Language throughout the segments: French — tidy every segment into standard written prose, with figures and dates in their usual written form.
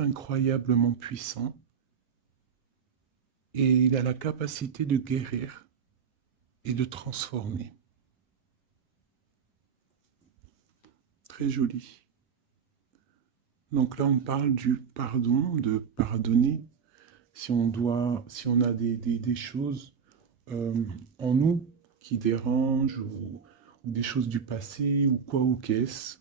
incroyablement puissant et il a la capacité de guérir et de transformer. Très joli. Donc là, on parle du pardon, de pardonner. Si on a des choses euh, en nous qui dérangent ou des choses du passé ou quoi ou qu'est-ce,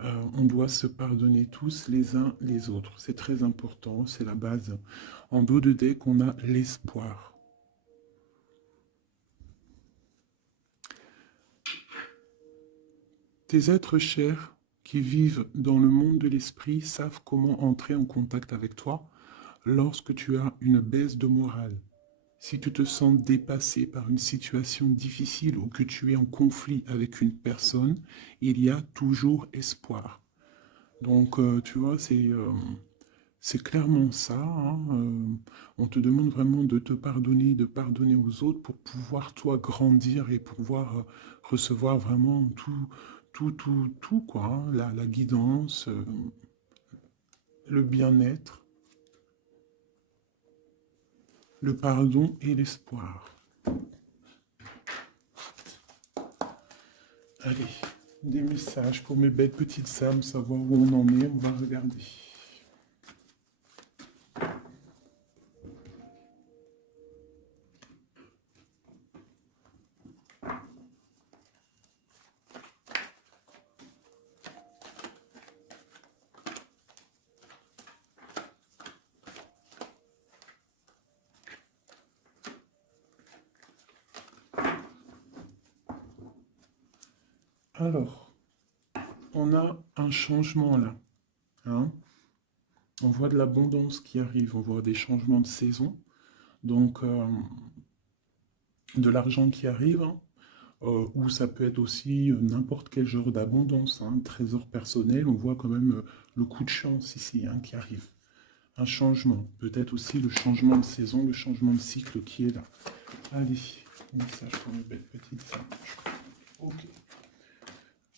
on doit se pardonner tous les uns les autres. C'est très important, c'est la base. En dos de deck, on a l'espoir. Tes êtres chers qui vivent dans le monde de l'esprit savent comment entrer en contact avec toi lorsque tu as une baisse de morale. Si tu te sens dépassé par une situation difficile ou que tu es en conflit avec une personne, il y a toujours espoir. Donc, tu vois, c'est clairement ça, hein. On te demande vraiment de pardonner aux autres pour pouvoir, toi, grandir et pouvoir recevoir vraiment tout, quoi, hein. La guidance, le bien-être, le pardon et l'espoir. Allez, des messages pour mes belles petites âmes, savoir où on en est, on va regarder. Alors, on a un changement là, hein. On voit de l'abondance qui arrive, on voit des changements de saison, donc de l'argent qui arrive, hein, ou ça peut être aussi n'importe quel genre d'abondance, hein, trésor personnel, on voit quand même le coup de chance ici, hein, qui arrive. Un changement, peut-être aussi le changement de saison, le changement de cycle qui est là. Allez, message pour mes belles petites singes. Ok.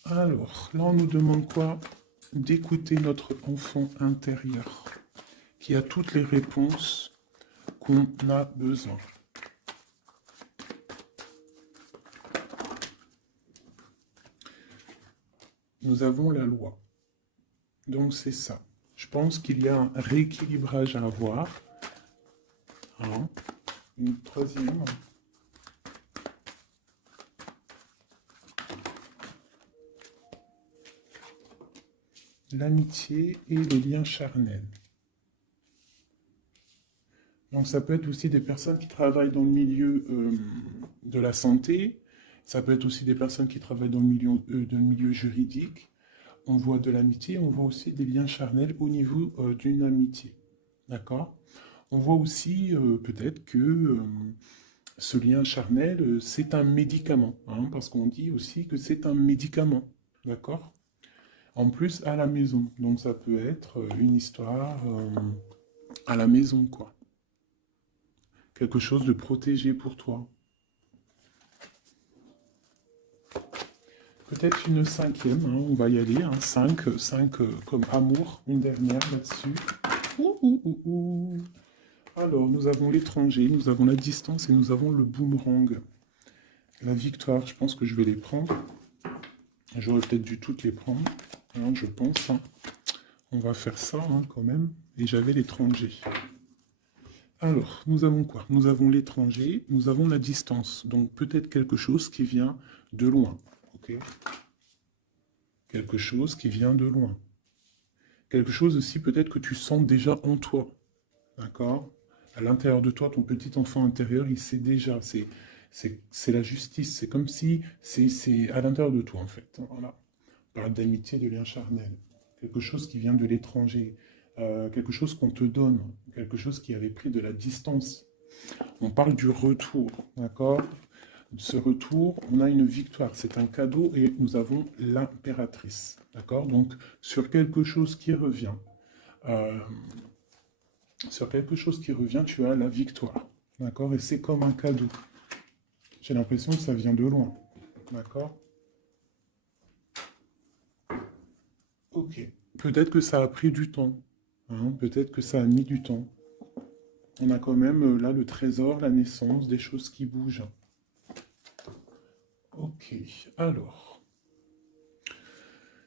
Alors, là on nous demande quoi? D'écouter notre enfant intérieur, qui a toutes les réponses qu'on a besoin. Nous avons la loi. Donc c'est ça. Je pense qu'il y a un rééquilibrage à avoir. Hein. Une troisième. L'amitié et les liens charnels. Donc ça peut être aussi des personnes qui travaillent dans le milieu de la santé. Ça peut être aussi des personnes qui travaillent dans le milieu juridique. On voit de l'amitié, on voit aussi des liens charnels au niveau d'une amitié. D'accord? On voit aussi peut-être que ce lien charnel, c'est un médicament, hein, parce qu'on dit aussi que c'est un médicament. D'accord? En plus, à la maison. Donc ça peut être une histoire à la maison, quoi. Quelque chose de protégé pour toi. Peut-être une cinquième, hein, on va y aller. Hein, 5 comme amour, une dernière là-dessus. Ouh, ouh, ouh, ouh. Alors, nous avons l'étranger, nous avons la distance et nous avons le boomerang. La victoire, je pense que je vais les prendre. J'aurais peut-être dû toutes les prendre, hein, je pense. Hein. On va faire ça hein, quand même. Et j'avais l'étranger. Alors, nous avons quoi? Nous avons l'étranger, nous avons la distance. Donc peut-être quelque chose qui vient de loin. Ok? Quelque chose qui vient de loin. Quelque chose aussi peut-être que tu sens déjà en toi. D'accord? À l'intérieur de toi, ton petit enfant intérieur, il sait déjà. C'est la justice. C'est comme si c'est à l'intérieur de toi, en fait. Voilà. On parle d'amitié, de lien charnel. Quelque chose qui vient de l'étranger. Quelque chose qu'on te donne. Quelque chose qui avait pris de la distance. On parle du retour. D'accord? Ce retour, on a une victoire. C'est un cadeau et nous avons l'impératrice. D'accord? Donc, sur quelque chose qui revient. Euh, Sur quelque chose qui revient, tu as la victoire. D'accord? Et c'est comme un cadeau. J'ai l'impression que ça vient de loin. D'accord? Ok. Peut-être que ça a pris du temps. Hein. Peut-être que ça a mis du temps. On a quand même là le trésor, la naissance, des choses qui bougent. Ok, alors,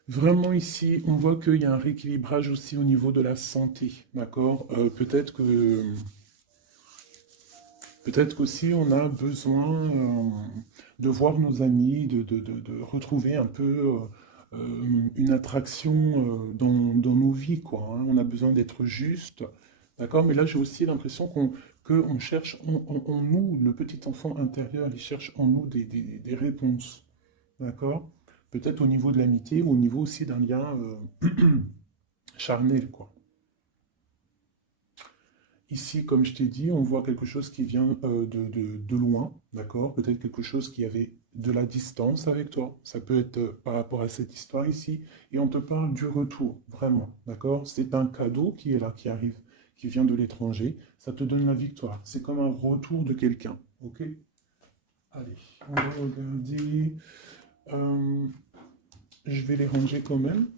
vraiment ici, on voit qu'il y a un rééquilibrage aussi au niveau de la santé, d'accord. Peut-être qu'aussi on a besoin de voir nos amis, de retrouver un peu une attraction dans nos vies, quoi. Hein. On a besoin d'être juste, d'accord? Mais là, j'ai aussi l'impression qu'on cherche en nous, le petit enfant intérieur, il cherche en nous des réponses, d'accord? Peut-être au niveau de l'amitié ou au niveau aussi d'un lien charnel, quoi. Ici, comme je t'ai dit, on voit quelque chose qui vient de loin, d'accord? Peut-être quelque chose qui avait de la distance avec toi. Ça peut être par rapport à cette histoire ici. Et on te parle du retour, vraiment, d'accord? C'est un cadeau qui est là, qui arrive, qui vient de l'étranger. Ça te donne la victoire. C'est comme un retour de quelqu'un, ok? Allez, on va regarder. Euh, je vais les ranger quand même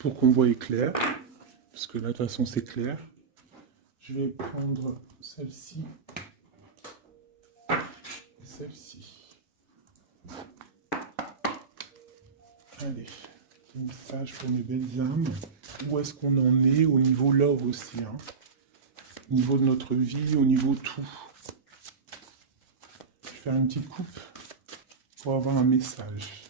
pour qu'on voie clair. Parce que là, de toute façon, c'est clair. Je vais prendre celle-ci et celle-ci. Allez, petit message pour mes belles âmes. Où est-ce qu'on en est au niveau love aussi, hein? Au niveau de notre vie, au niveau tout. Je vais faire une petite coupe pour avoir un message.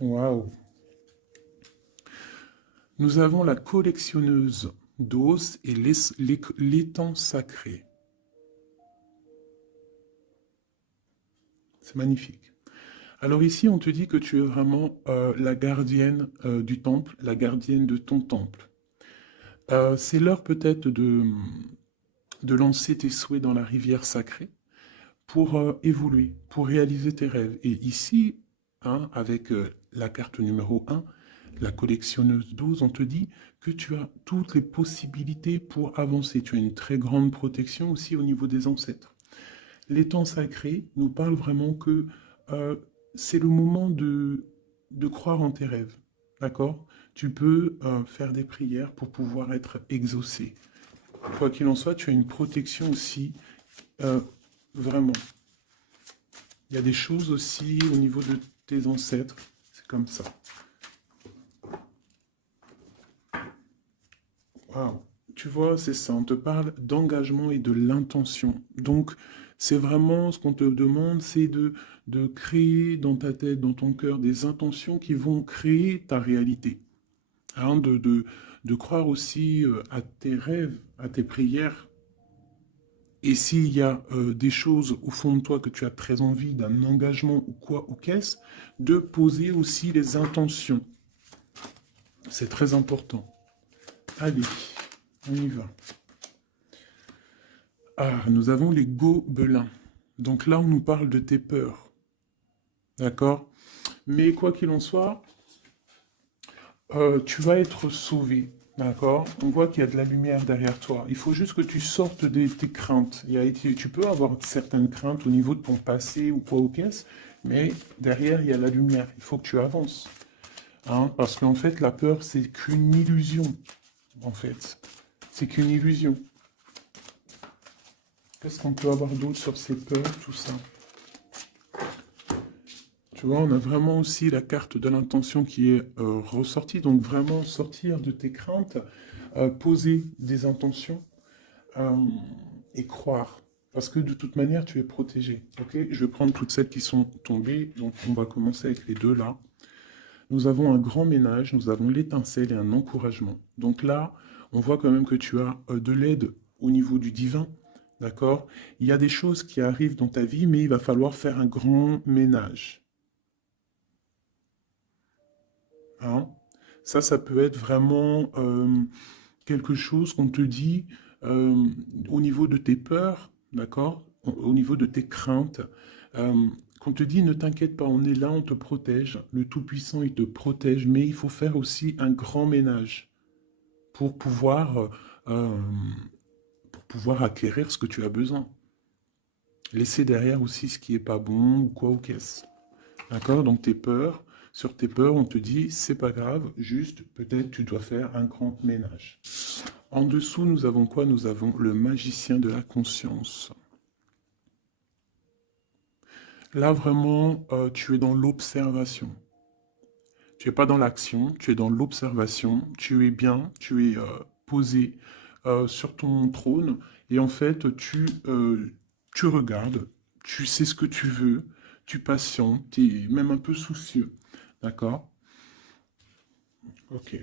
Waouh! Nous avons la collectionneuse d'os et l'étang sacré. C'est magnifique. Alors ici, on te dit que tu es vraiment la gardienne du temple, la gardienne de ton temple. C'est l'heure peut-être de lancer tes souhaits dans la rivière sacrée pour évoluer, pour réaliser tes rêves. Et ici, hein, avec la carte numéro 1, la collectionneuse 12, on te dit que tu as toutes les possibilités pour avancer. Tu as une très grande protection aussi au niveau des ancêtres. L'étang sacré nous parle vraiment que euh, c'est le moment de croire en tes rêves. D'accord? Tu peux faire des prières pour pouvoir être exaucé. Quoi qu'il en soit, tu as une protection aussi, euh, vraiment. Il y a des choses aussi au niveau de tes ancêtres. C'est comme ça. Waouh. Tu vois, c'est ça. On te parle d'engagement et de l'intention. Donc, c'est vraiment ce qu'on te demande, c'est de créer dans ta tête, dans ton cœur, des intentions qui vont créer ta réalité. Hein, de croire aussi à tes rêves, à tes prières. Et s'il y a des choses au fond de toi que tu as très envie, d'un engagement ou quoi, ou qu'est-ce, de poser aussi les intentions. C'est très important. Allez, on y va. Ah, nous avons les gobelins. Donc là, on nous parle de tes peurs. D'accord? Mais quoi qu'il en soit, tu vas être sauvé. D'accord? On voit qu'il y a de la lumière derrière toi. Il faut juste que tu sortes de tes craintes. Tu peux avoir certaines craintes au niveau de ton passé ou quoi ou qu'est-ce, mais derrière, il y a la lumière. Il faut que tu avances. Hein? Parce qu'en fait, la peur, c'est qu'une illusion. En fait, c'est qu'une illusion. Qu'est-ce qu'on peut avoir d'autre sur ces peurs, tout ça? Tu vois, on a vraiment aussi la carte de l'intention qui est ressortie. Donc vraiment sortir de tes craintes, poser des intentions euh, et croire. Parce que de toute manière, tu es protégé. Ok? Je vais prendre toutes celles qui sont tombées. Donc on va commencer avec les deux là. Nous avons un grand ménage, nous avons l'étincelle et un encouragement. Donc là, on voit quand même que tu as de l'aide au niveau du divin. D'accord? Il y a des choses qui arrivent dans ta vie, mais il va falloir faire un grand ménage. Hein. Ça peut être vraiment quelque chose qu'on te dit euh, au niveau de tes peurs, d'accord? Au niveau de tes craintes, qu'on te dit ne t'inquiète pas, on est là, on te protège. Le Tout-Puissant, il te protège, mais il faut faire aussi un grand ménage pour euh, pour pouvoir acquérir ce que tu as besoin. Laisser derrière aussi ce qui est pas bon ou quoi ou qu'est-ce. D'accord? Donc tes peurs, sur tes peurs, on te dit, c'est pas grave, juste peut-être tu dois faire un grand ménage. En dessous, nous avons quoi? Nous avons le magicien de la conscience. Là, vraiment, tu es dans l'observation. Tu n'es pas dans l'action, tu es dans l'observation. Tu es bien, tu es posé sur ton trône. Et en fait, tu regardes, tu sais ce que tu veux, tu patientes, tu es même un peu soucieux. D'accord? Ok.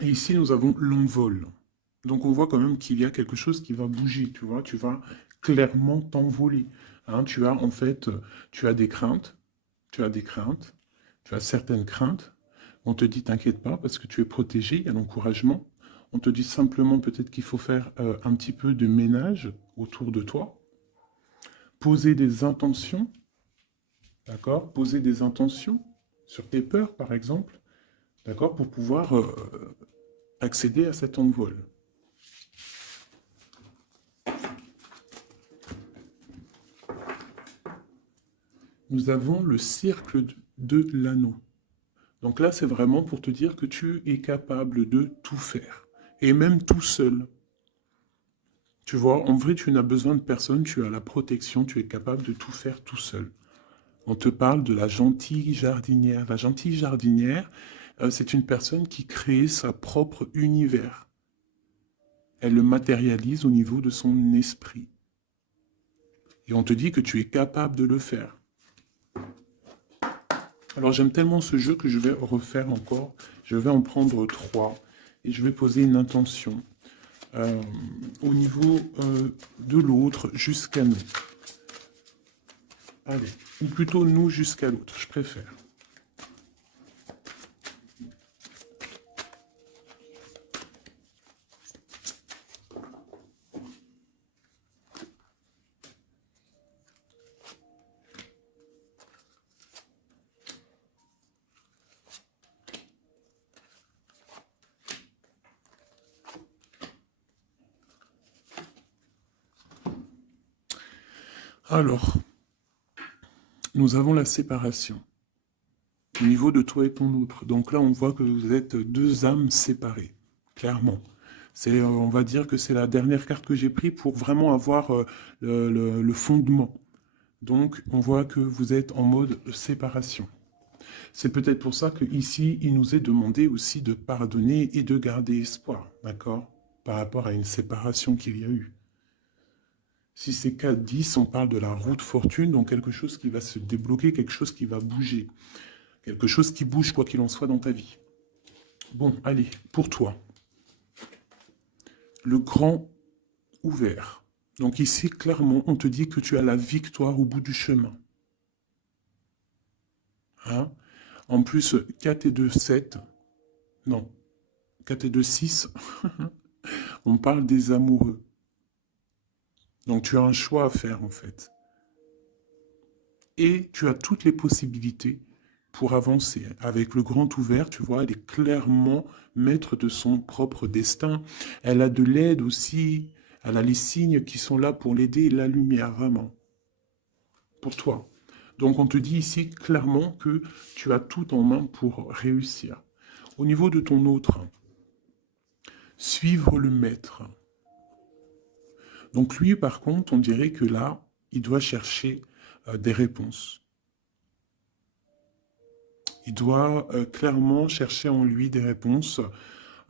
Et ici, nous avons l'envol. Donc, on voit quand même qu'il y a quelque chose qui va bouger, tu vois. Tu vas clairement t'envoler. Hein, tu as, en fait, tu as des craintes, tu as des craintes, tu as certaines craintes. On te dit, t'inquiète pas, parce que tu es protégé, il y a l'encouragement. On te dit simplement peut-être qu'il faut faire un petit peu de ménage autour de toi. Poser des intentions, d'accord? Poser des intentions sur tes peurs, par exemple, d'accord? Pour pouvoir accéder à cet envol. Nous avons le cercle de l'anneau. Donc là, c'est vraiment pour te dire que tu es capable de tout faire. Et même tout seul. Tu vois, en vrai, tu n'as besoin de personne, tu as la protection, tu es capable de tout faire tout seul. On te parle de la gentille jardinière. La gentille jardinière, c'est une personne qui crée sa propre univers. Elle le matérialise au niveau de son esprit. Et on te dit que tu es capable de le faire. Alors j'aime tellement ce jeu que je vais refaire encore. Je vais en prendre 3 et je vais poser une intention au niveau de l'autre jusqu'à nous. Allez, ou plutôt nous jusqu'à l'autre, je préfère. Alors, nous avons la séparation au niveau de toi et ton autre. Donc là, on voit que vous êtes deux âmes séparées, clairement. C'est, on va dire que c'est la dernière carte que j'ai prise pour vraiment avoir le fondement. Donc, on voit que vous êtes en mode séparation. C'est peut-être pour ça qu'ici, il nous est demandé aussi de pardonner et de garder espoir, d'accord? Par rapport à une séparation qu'il y a eu. Si c'est 4-10, on parle de la route fortune, donc quelque chose qui va se débloquer, quelque chose qui va bouger. Quelque chose qui bouge, quoi qu'il en soit, dans ta vie. Bon, allez, pour toi. Le grand ouvert. Donc ici, clairement, on te dit que tu as la victoire au bout du chemin. Hein? En plus, 4 et 2, 7. Non, 4 et 2, 6. On parle des amoureux. Donc tu as un choix à faire, en fait. Et tu as toutes les possibilités pour avancer. Avec le grand ouvert, tu vois, elle est clairement maître de son propre destin. Elle a de l'aide aussi. Elle a les signes qui sont là pour l'aider et la lumière, vraiment. Pour toi. Donc on te dit ici clairement que tu as tout en main pour réussir. Au niveau de ton autre, suivre le maître. Donc lui, par contre, on dirait que là, il doit chercher des réponses. Il doit clairement chercher en lui des réponses.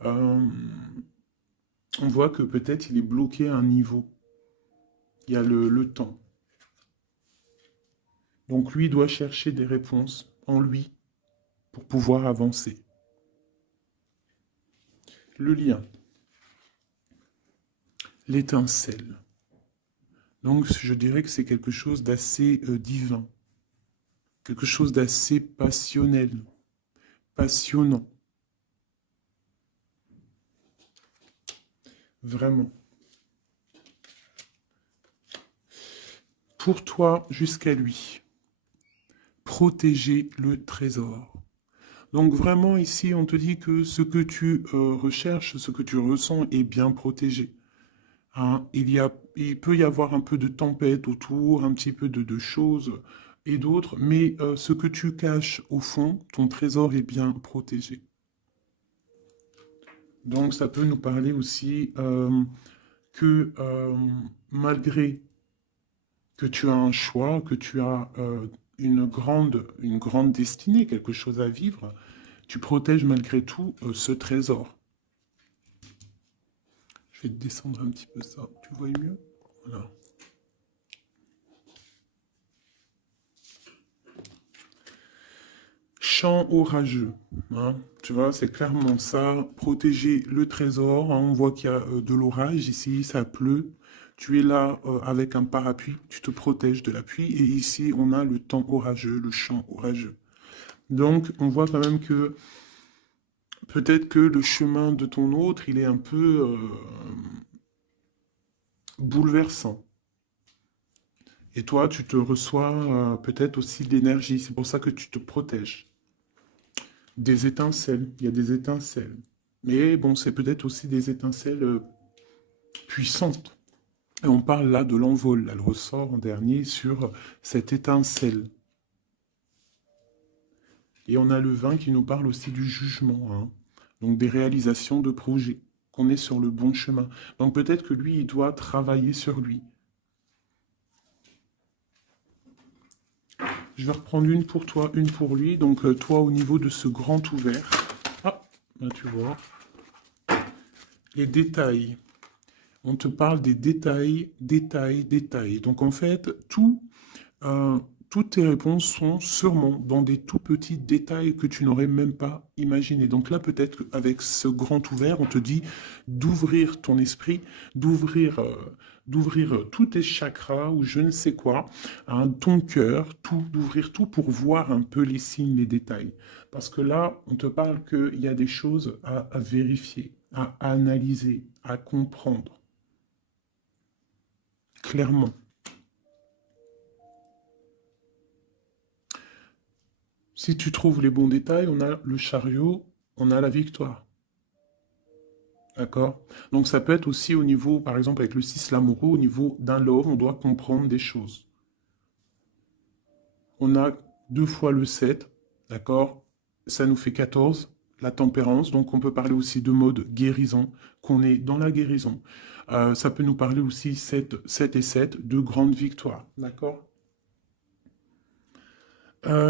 Euh, on voit que peut-être il est bloqué à un niveau. Il y a le temps. Donc lui doit chercher des réponses en lui pour pouvoir avancer. Le lien. L'étincelle. Donc je dirais que c'est quelque chose d'assez divin. Quelque chose d'assez passionnel. Passionnant. Vraiment. Pour toi jusqu'à lui. Protéger le trésor. Donc vraiment ici, on te dit que ce que tu recherches, ce que tu ressens est bien protégé. Hein, il y a il peut y avoir un peu de tempête autour, un petit peu de choses et d'autres, mais ce que tu caches au fond, ton trésor est bien protégé. Donc ça peut nous parler aussi que malgré que tu as un choix, que tu as une grande destinée, quelque chose à vivre, tu protèges malgré tout ce trésor. Je vais te descendre un petit peu ça. Tu vois mieux? Voilà. Champ orageux, hein. Tu vois, c'est clairement ça. Protéger le trésor, hein. On voit qu'il y a de l'orage ici, ça pleut. Tu es là avec un parapluie, tu te protèges de la pluie. Et ici, on a le temps orageux, le champ orageux. Donc, on voit quand même que peut-être que le chemin de ton autre, il est un peu bouleversant. Et toi, tu te reçois peut-être aussi de l'énergie. C'est pour ça que tu te protèges. Des étincelles, il y a des étincelles. Mais bon, c'est peut-être aussi des étincelles puissantes. Et on parle là de l'envol. Elle ressort en dernier sur cette étincelle. Et on a le vin qui nous parle aussi du jugement, hein. Donc des réalisations de projets, qu'on est sur le bon chemin. Donc peut-être que lui, il doit travailler sur lui. Je vais reprendre une pour toi, une pour lui. Donc toi, au niveau de ce grand ouvert. Ah, là tu vois. Les détails. On te parle des détails, détails, détails. Donc en fait, euh, toutes tes réponses sont sûrement dans des tout petits détails que tu n'aurais même pas imaginé. Donc là, peut-être qu'avec ce grand ouvert, on te dit d'ouvrir ton esprit, d'ouvrir tous tes chakras ou je ne sais quoi, hein, ton cœur, tout, d'ouvrir tout pour voir un peu les signes, les détails. Parce que là, on te parle qu'il y a des choses à vérifier, à analyser, à comprendre clairement. Si tu trouves les bons détails, on a le chariot, on a la victoire. D'accord? Donc ça peut être aussi au niveau, par exemple avec le 6 l'amoureux, au niveau d'un love, on doit comprendre des choses. On a deux fois le 7, d'accord? Ça nous fait 14, la tempérance. Donc on peut parler aussi de mode guérison, qu'on est dans la guérison. Ça peut nous parler aussi 7 et 7, de grandes victoires. D'accord?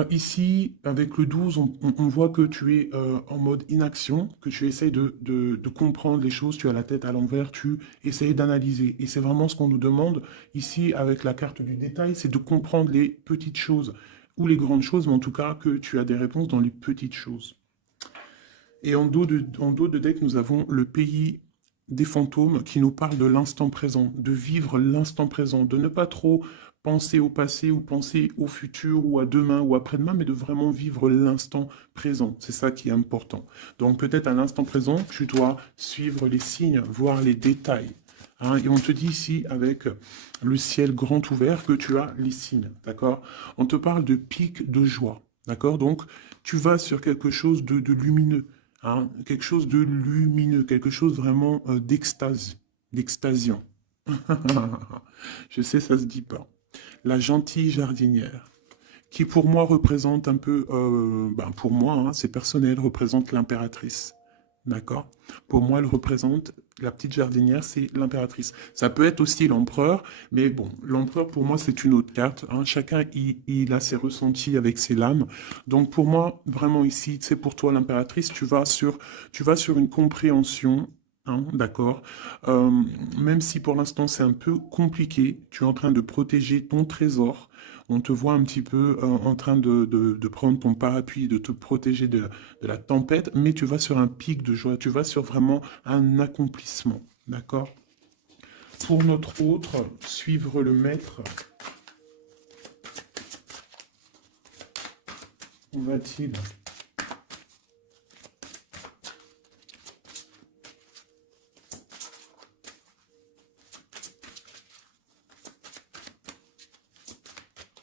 Ici, avec le 12, on voit que tu es en mode inaction, que tu essayes de comprendre les choses, tu as la tête à l'envers, tu essayes d'analyser. Et c'est vraiment ce qu'on nous demande ici avec la carte du détail, c'est de comprendre les petites choses ou les grandes choses, mais en tout cas que tu as des réponses dans les petites choses. Et en dos de deck, nous avons le pays des fantômes qui nous parle de l'instant présent, de vivre l'instant présent, de ne pas trop penser au passé ou penser au futur ou à demain ou après-demain, mais de vraiment vivre l'instant présent. C'est ça qui est important. Donc peut-être à l'instant présent, tu dois suivre les signes, voir les détails, hein. Et on te dit ici, avec le ciel grand ouvert, que tu as les signes, d'accord? On te parle de pic de joie, d'accord? Donc tu vas sur quelque chose de lumineux, hein, quelque chose de lumineux, quelque chose vraiment d'extase, d'extasiant. Je sais, ça se dit pas. La gentille jardinière, qui pour moi représente un peu, ben pour moi, hein, c'est personnel, représente l'impératrice. D'accord? Pour moi, elle représente, la petite jardinière, c'est l'impératrice. Ça peut être aussi l'empereur, mais bon, l'empereur, pour moi, c'est une autre carte, hein. Chacun, il a ses ressentis avec ses lames. Donc, pour moi, vraiment ici, c'est pour toi l'impératrice, tu vas sur une compréhension, hein, d'accord? Euh, Même si pour l'instant, c'est un peu compliqué, tu es en train de protéger ton trésor. On te voit un petit peu en train de prendre ton parapluie, de te protéger de la tempête, mais tu vas sur un pic de joie, tu vas sur vraiment un accomplissement. D'accord? Pour notre autre, suivre le maître, où va-t-il?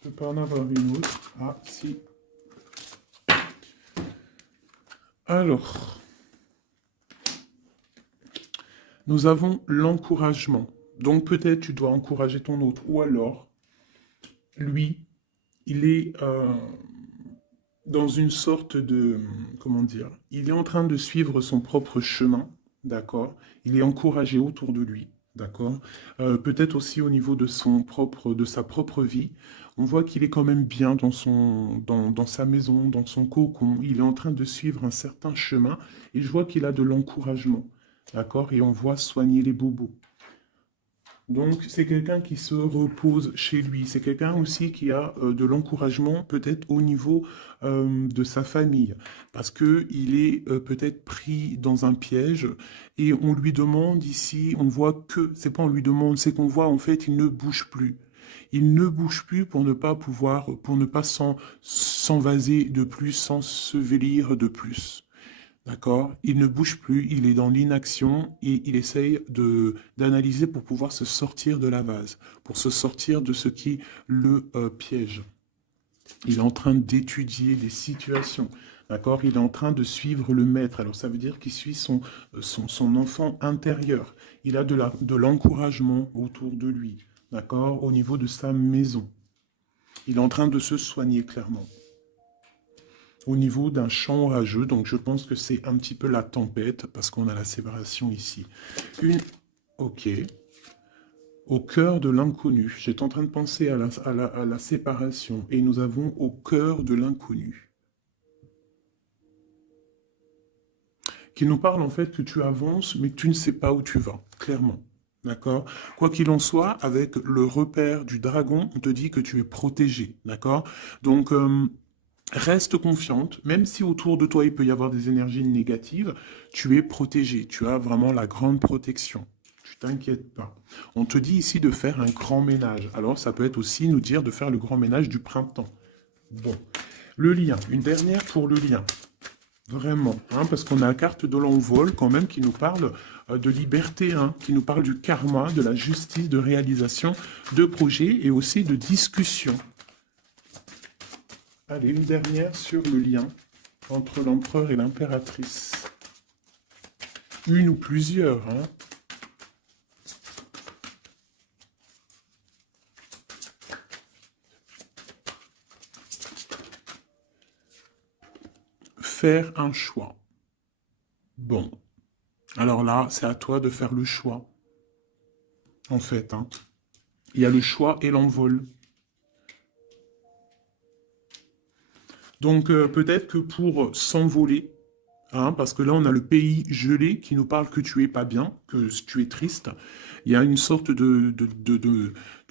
Je ne peux pas en avoir une autre. Ah, si. Alors, nous avons l'encouragement. Donc peut-être tu dois encourager ton autre. Ou alors, lui, il est dans une sorte de, comment dire, il est en train de suivre son propre chemin, d'accord? Il est encouragé autour de lui, d'accord? Peut-être aussi au niveau de de sa propre vie. On voit qu'il est quand même bien dans sa maison, dans son cocon. Il est en train de suivre un certain chemin et je vois qu'il a de l'encouragement, d'accord? Et on voit soigner les bobos. Donc, c'est quelqu'un qui se repose chez lui. C'est quelqu'un aussi qui a de l'encouragement, peut-être au niveau de sa famille, parce que il est peut-être pris dans un piège et on lui demande ici, on voit que, c'est pas on lui demande, c'est qu'on voit en fait, il ne bouge plus. Il ne bouge plus pour ne pas pouvoir, pour ne pas s'envaser de plus, s'ensevelir de plus. D'accord? Il ne bouge plus, il est dans l'inaction et il essaye d'analyser pour pouvoir se sortir de la vase, pour se sortir de ce qui le piège. Il est en train d'étudier des situations. D'accord? Il est en train de suivre le maître. Alors ça veut dire qu'il suit son enfant intérieur. Il a de l'encouragement autour de lui. D'accord? Au niveau de sa maison. Il est en train de se soigner clairement au niveau d'un champ orageux. Donc je pense que c'est un petit peu la tempête parce qu'on a la séparation ici. Ok. Au cœur de l'inconnu. J'étais en train de penser à la séparation et nous avons au cœur de l'inconnu. Qui nous parle en fait que tu avances mais que tu ne sais pas où tu vas, clairement. D'accord? Quoi qu'il en soit, avec le repère du dragon, on te dit que tu es protégé. D'accord? Donc, reste confiante, même si autour de toi il peut y avoir des énergies négatives, tu es protégé, tu as vraiment la grande protection. Tu t'inquiètes pas. On te dit ici de faire un grand ménage. Alors ça peut être aussi nous dire de faire le grand ménage du printemps. Bon. Le lien, une dernière pour le lien. Vraiment, hein, parce qu'on a la carte de l'envol quand même qui nous parle de liberté, hein, qui nous parle du karma, de la justice, de réalisation, de projets et aussi de discussion. Allez, une dernière sur le lien entre l'empereur et l'impératrice. Une ou plusieurs, hein. Faire un choix. Bon. Alors là, c'est à toi de faire le choix. En fait, hein. Il y a le choix et l'envol. Donc peut-être que pour s'envoler, hein, parce que là on a le pays gelé qui nous parle que tu es pas bien, que tu es triste. Il y a une sorte tu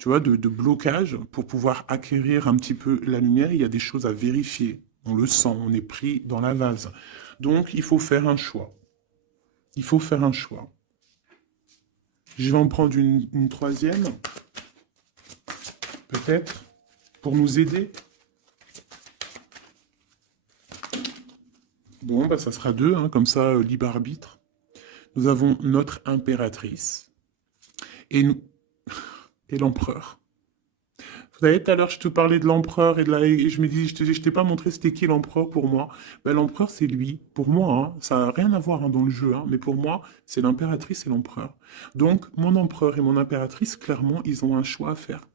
vois, de blocage pour pouvoir acquérir un petit peu la lumière. Il y a des choses à vérifier. On le sent, on est pris dans la vase. Donc il faut faire un choix. Il faut faire un choix. Je vais en prendre une troisième, peut-être, pour nous aider. Bon, bah, ça sera deux, hein, comme ça, libre arbitre. Nous avons notre impératrice et, nous... et l'empereur. Vous savez, tout à l'heure, je te parlais de l'empereur et je me dis, je t'ai pas montré c'était qui l'empereur pour moi. Ben, l'empereur, c'est lui. Pour moi, hein, ça n'a rien à voir hein, dans le jeu, hein, mais pour moi, c'est l'impératrice et l'empereur. Donc, mon empereur et mon impératrice, clairement, ils ont un choix à faire.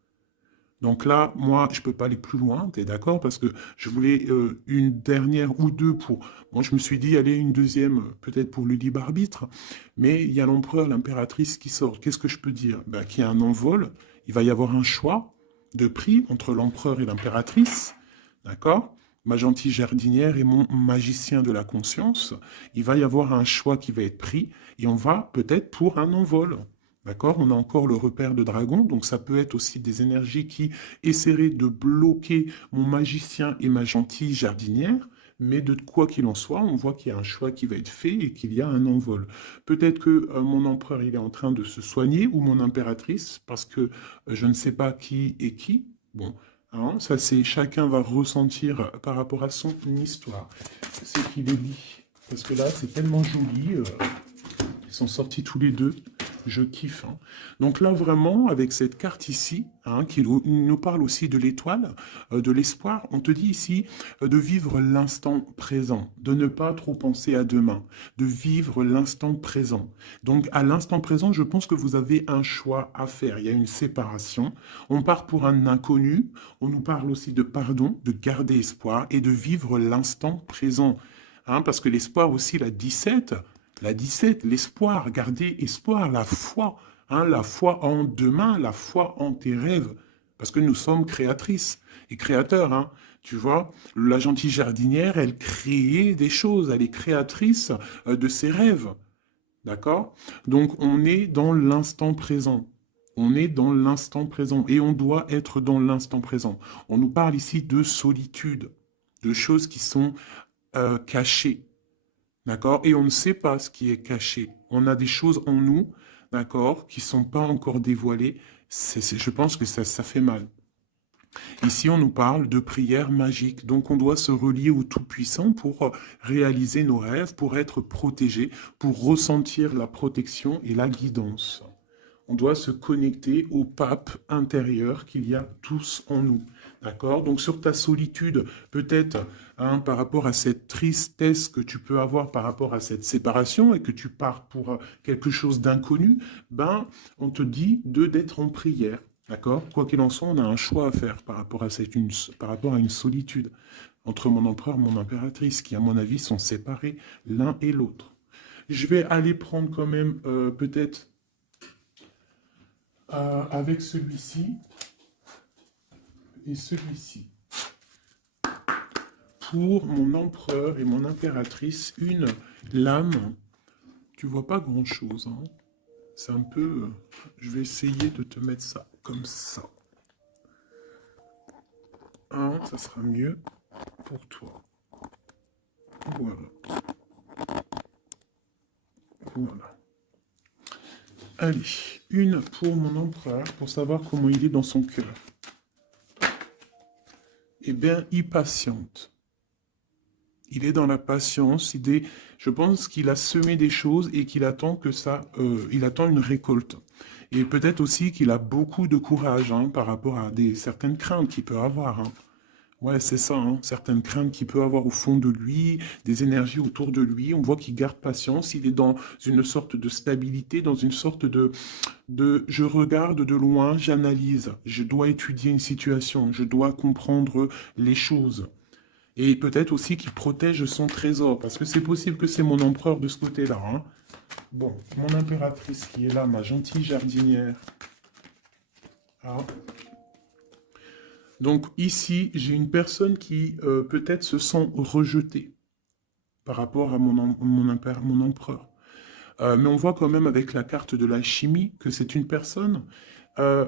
Donc là, moi, je peux pas aller plus loin, tu es d'accord? Parce que je voulais une dernière ou deux pour... Bon, je me suis dit, allez, une deuxième, peut-être pour le libre arbitre. Mais il y a l'empereur, l'impératrice qui sort. Qu'est-ce que je peux dire? Ben, qu'il y a un envol, il va y avoir un choix de prix entre l'empereur et l'impératrice, d'accord? Ma gentille jardinière et mon magicien de la conscience. Il va y avoir un choix qui va être pris et on va peut-être pour un envol. D'accord? On a encore le repère de dragon, donc ça peut être aussi des énergies qui essaieraient de bloquer mon magicien et ma gentille jardinière, mais de quoi qu'il en soit, on voit qu'il y a un choix qui va être fait et qu'il y a un envol. Peut-être que mon empereur il est en train de se soigner ou mon impératrice, parce que je ne sais pas qui est qui. Bon, hein, ça c'est chacun va ressentir par rapport à son histoire. C'est qu'il est dit. Parce que là, c'est tellement joli. Ils sont sortis tous les deux. Je kiffe. Hein. Donc là, vraiment, avec cette carte ici, hein, qui nous parle aussi de l'étoile, de l'espoir, on te dit ici de vivre l'instant présent, de ne pas trop penser à demain, de vivre l'instant présent. Donc à l'instant présent, je pense que vous avez un choix à faire. Il y a une séparation. On part pour un inconnu. On nous parle aussi de pardon, de garder espoir et de vivre l'instant présent. Hein, parce que l'espoir aussi, la 17, l'espoir, garder espoir, la foi, hein, la foi en demain, la foi en tes rêves, parce que nous sommes créatrices et créateurs, hein, tu vois. La gentille jardinière, elle crée des choses, elle est créatrice de ses rêves, d'accord? Donc on est dans l'instant présent. On est dans l'instant présent et on doit être dans l'instant présent. On nous parle ici de solitude, de choses qui sont cachées. D'accord? Et on ne sait pas ce qui est caché. On a des choses en nous, d'accord, qui ne sont pas encore dévoilées. Je pense que ça fait mal. Ici, on nous parle de prière magique. Donc, on doit se relier au Tout-Puissant pour réaliser nos rêves, pour être protégé, pour ressentir la protection et la guidance. On doit se connecter au pape intérieur qu'il y a tous en nous. D'accord? Donc sur ta solitude, peut-être hein, par rapport à cette tristesse que tu peux avoir par rapport à cette séparation et que tu pars pour quelque chose d'inconnu, ben on te dit d'être en prière. D'accord? Quoi qu'il en soit, on a un choix à faire par rapport à par rapport à une solitude entre mon empereur et mon impératrice, qui à mon avis sont séparés l'un et l'autre. Je vais aller prendre quand même peut-être avec celui-ci et celui-ci. Pour mon empereur et mon impératrice, une lame, tu vois pas grand-chose. Hein. C'est un peu... je vais essayer de te mettre ça comme ça. Hein, ça sera mieux pour toi. Voilà. Voilà. Allez, une pour mon empereur, pour savoir comment il est dans son cœur. Eh bien, il patiente. Il est dans la patience. Je pense qu'il a semé des choses et qu'il attend que ça, il attend une récolte. Et peut-être aussi qu'il a beaucoup de courage hein, par rapport à certaines craintes qu'il peut avoir. Hein. Ouais, c'est ça, hein, certaines craintes qu'il peut avoir au fond de lui, des énergies autour de lui. On voit qu'il garde patience. Il est dans une sorte de stabilité, dans une sorte de je regarde de loin, j'analyse. Je dois étudier une situation. Je dois comprendre les choses. Et peut-être aussi qu'il protège son trésor, parce que c'est possible que c'est mon empereur de ce côté-là. Hein. Bon, mon impératrice qui est là, ma gentille jardinière. Ah. Donc ici, j'ai une personne qui peut-être se sent rejetée par rapport à mon empereur. Mais on voit quand même avec la carte de l'alchimie que c'est une personne euh,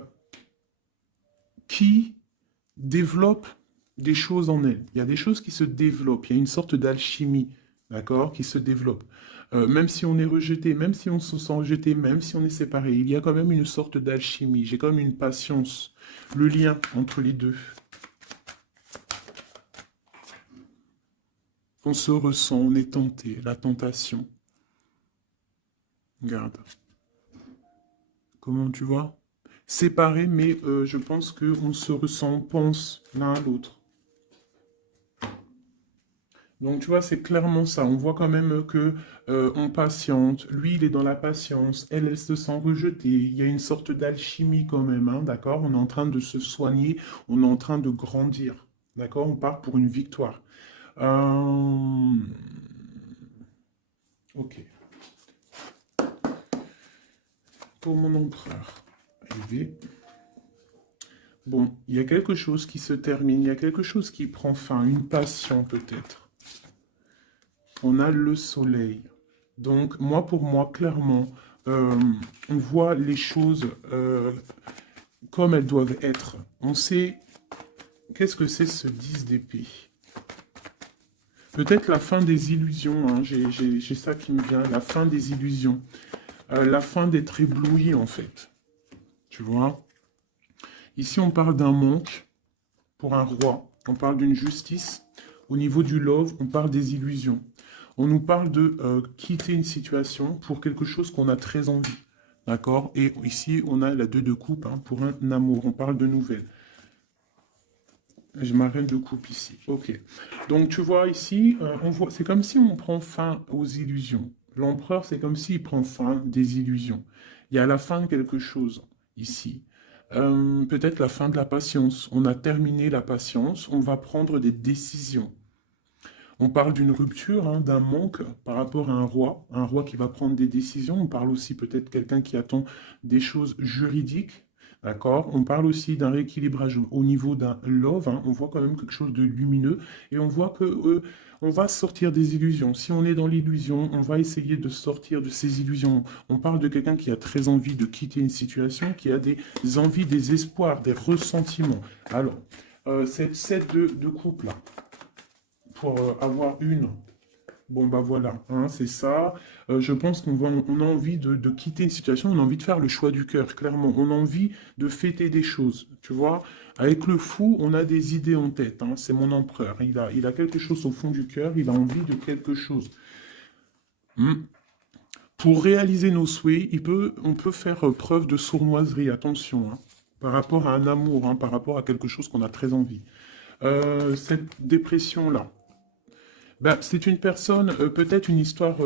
qui développe des choses en elle. Il y a des choses qui se développent. Il y a une sorte d'alchimie, d'accord, qui se développe. Même si on est rejeté, même si on se sent rejeté, même si on est séparé, il y a quand même une sorte d'alchimie. J'ai quand même une patience. Le lien entre les deux. On se ressent, on est tenté, la tentation. Regarde. Comment tu vois? Séparés, mais je pense qu'on se ressent, on pense l'un à l'autre. Donc tu vois, c'est clairement ça. On voit quand même que on patiente. Lui, il est dans la patience. Elle se sent rejetée. Il y a une sorte d'alchimie quand même, hein, d'accord? On est en train de se soigner. On est en train de grandir, d'accord? On part pour une victoire. Ok. Pour mon empereur. Élevé. Bon, il y a quelque chose qui se termine. Il y a quelque chose qui prend fin. Une passion peut-être. On a le soleil. Donc, moi, pour moi, clairement, on voit les choses comme elles doivent être. On sait qu'est-ce que c'est ce 10 d'épée. Peut-être la fin des illusions, hein. J'ai ça qui me vient, la fin des illusions. La fin d'être ébloui, en fait. Tu vois? Ici, on parle d'un manque pour un roi. On parle d'une justice. Au niveau du love, on parle des illusions. On nous parle de quitter une situation pour quelque chose qu'on a très envie. D'accord? Et ici, on a la 2 de coupe hein, pour un amour. On parle de nouvelles. Je m'arrête de coupe ici. Ok. Donc, tu vois ici, on voit, c'est comme si on prend fin aux illusions. L'empereur, c'est comme s'il prend fin des illusions. Il y a la fin de quelque chose ici. Peut-être la fin de la patience. On a terminé la patience. On va prendre des décisions. On parle d'une rupture, hein, d'un manque par rapport à un roi qui va prendre des décisions. On parle aussi peut-être quelqu'un qui attend des choses juridiques, d'accord? On parle aussi d'un rééquilibrage au niveau d'un love, hein. On voit quand même quelque chose de lumineux et on voit que on va sortir des illusions. Si on est dans l'illusion, on va essayer de sortir de ces illusions. On parle de quelqu'un qui a très envie de quitter une situation, qui a des envies, des espoirs, des ressentiments. Alors, cette set de couple là pour avoir une. Bon, bah voilà, hein, c'est ça. Je pense on a envie de quitter une situation, on a envie de faire le choix du cœur, clairement. On a envie de fêter des choses, tu vois. Avec le fou, on a des idées en tête, hein, c'est mon empereur. Il a quelque chose au fond du cœur, il a envie de quelque chose. Hmm. Pour réaliser nos souhaits, on peut faire preuve de sournoiserie, attention, hein, par rapport à un amour, hein, par rapport à quelque chose qu'on a très envie. Cette dépression-là. Ben, c'est une personne, peut-être une histoire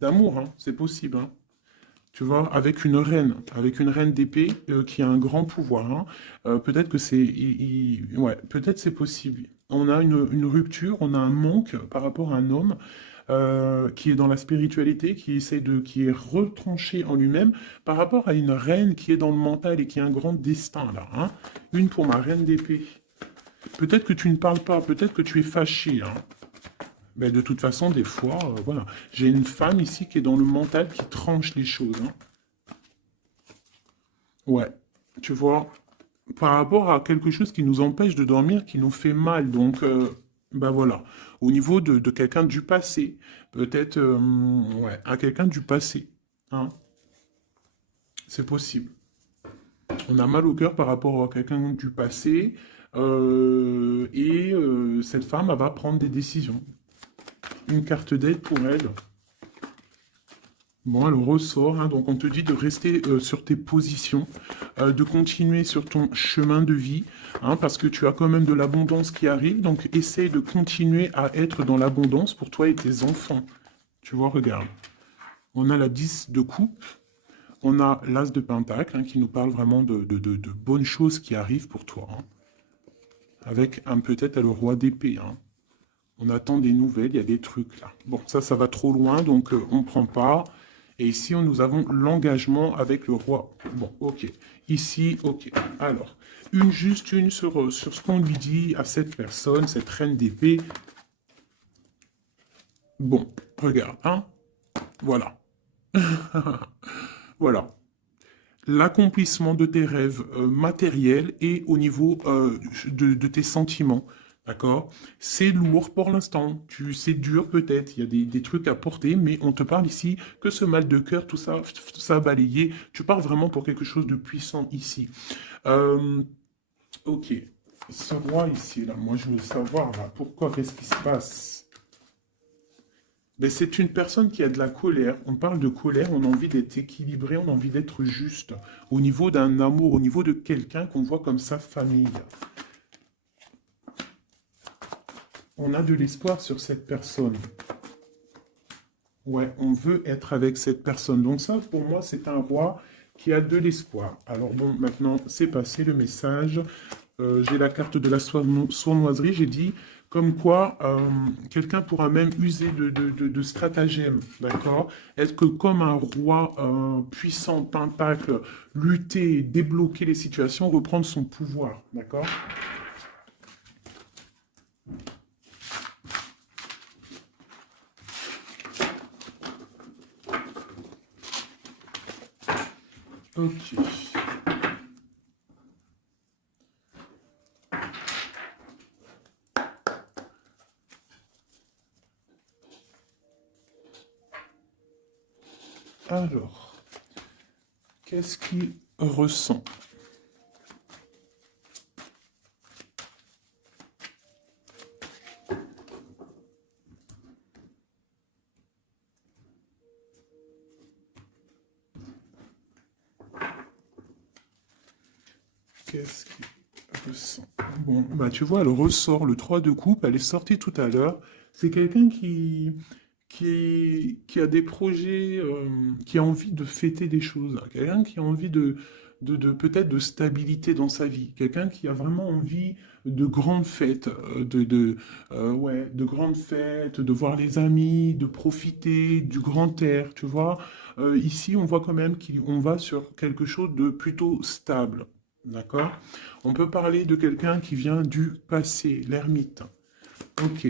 d'amour, hein, c'est possible, hein. Tu vois, avec une reine d'épée qui a un grand pouvoir, hein. Peut-être que c'est, ouais, peut-être c'est possible. On a une rupture, on a un manque par rapport à un homme qui est dans la spiritualité, qui est retranché en lui-même, par rapport à une reine qui est dans le mental et qui a un grand destin là, hein. Une pour ma reine d'épée. Peut-être que tu ne parles pas, peut-être que tu es fâché, hein. Mais de toute façon, des fois, voilà. J'ai une femme ici qui est dans le mental qui tranche les choses, hein. Ouais. Tu vois, par rapport à quelque chose qui nous empêche de dormir, qui nous fait mal. Donc, ben voilà. Au niveau de quelqu'un du passé, peut-être, ouais, à quelqu'un du passé, hein. C'est possible. On a mal au cœur par rapport à quelqu'un du passé, et cette femme, elle va prendre des décisions. Une carte d'aide pour elle. Bon, elle ressort, hein, donc on te dit de rester sur tes positions, de continuer sur ton chemin de vie, hein, parce que tu as quand même de l'abondance qui arrive, donc essaye de continuer à être dans l'abondance pour toi et tes enfants. Tu vois, regarde. On a la 10 de coupe, on a l'as de pentacle, hein, qui nous parle vraiment de bonnes choses qui arrivent pour toi, hein, avec peut-être le roi d'épée, hein. On attend des nouvelles, il y a des trucs là. Bon, ça va trop loin, donc on ne prend pas. Et ici, nous avons l'engagement avec le roi. Bon, ok. Ici, ok. Alors, juste une sur ce qu'on lui dit à cette personne, cette reine d'épée. Bon, regarde, hein. Voilà. Voilà. L'accomplissement de tes rêves matériels et au niveau de tes sentiments. D'accord? C'est lourd pour l'instant. C'est dur peut-être. Il y a des trucs à porter, mais on te parle ici que ce mal de cœur, tout ça balayé. Tu parles vraiment pour quelque chose de puissant ici. Euh, ok. Ce roi ici, là, moi je veux savoir là, pourquoi, qu'est-ce qui se passe? Ben, c'est une personne qui a de la colère. On parle de colère, on a envie d'être équilibré, on a envie d'être juste. Au niveau d'un amour, au niveau de quelqu'un qu'on voit comme sa famille. On a de l'espoir sur cette personne. Ouais, on veut être avec cette personne. Donc ça, pour moi, c'est un roi qui a de l'espoir. Alors bon, maintenant, c'est passé le message. J'ai la carte de la sournoiserie. J'ai dit comme quoi quelqu'un pourra même user de stratagèmes, d'accord? Être que comme un roi puissant, pentacle, lutter, débloquer les situations, reprendre son pouvoir, d'accord? Ok. Alors, qu'est-ce qu'il ressent? Qu'est-ce qu'il ressent? Bon, bah tu vois, elle ressort le 3 de coupe, elle est sortie tout à l'heure. C'est quelqu'un qui a des projets, qui a envie de fêter des choses, hein. Quelqu'un qui a envie de peut-être de stabilité dans sa vie, quelqu'un qui a vraiment envie de grandes fêtes, ouais, de grandes fêtes, de voir les amis, de profiter du grand air, tu vois. Ici, on voit quand même qu'on va sur quelque chose de plutôt stable, d'accord? On peut parler de quelqu'un qui vient du passé, l'ermite. Ok.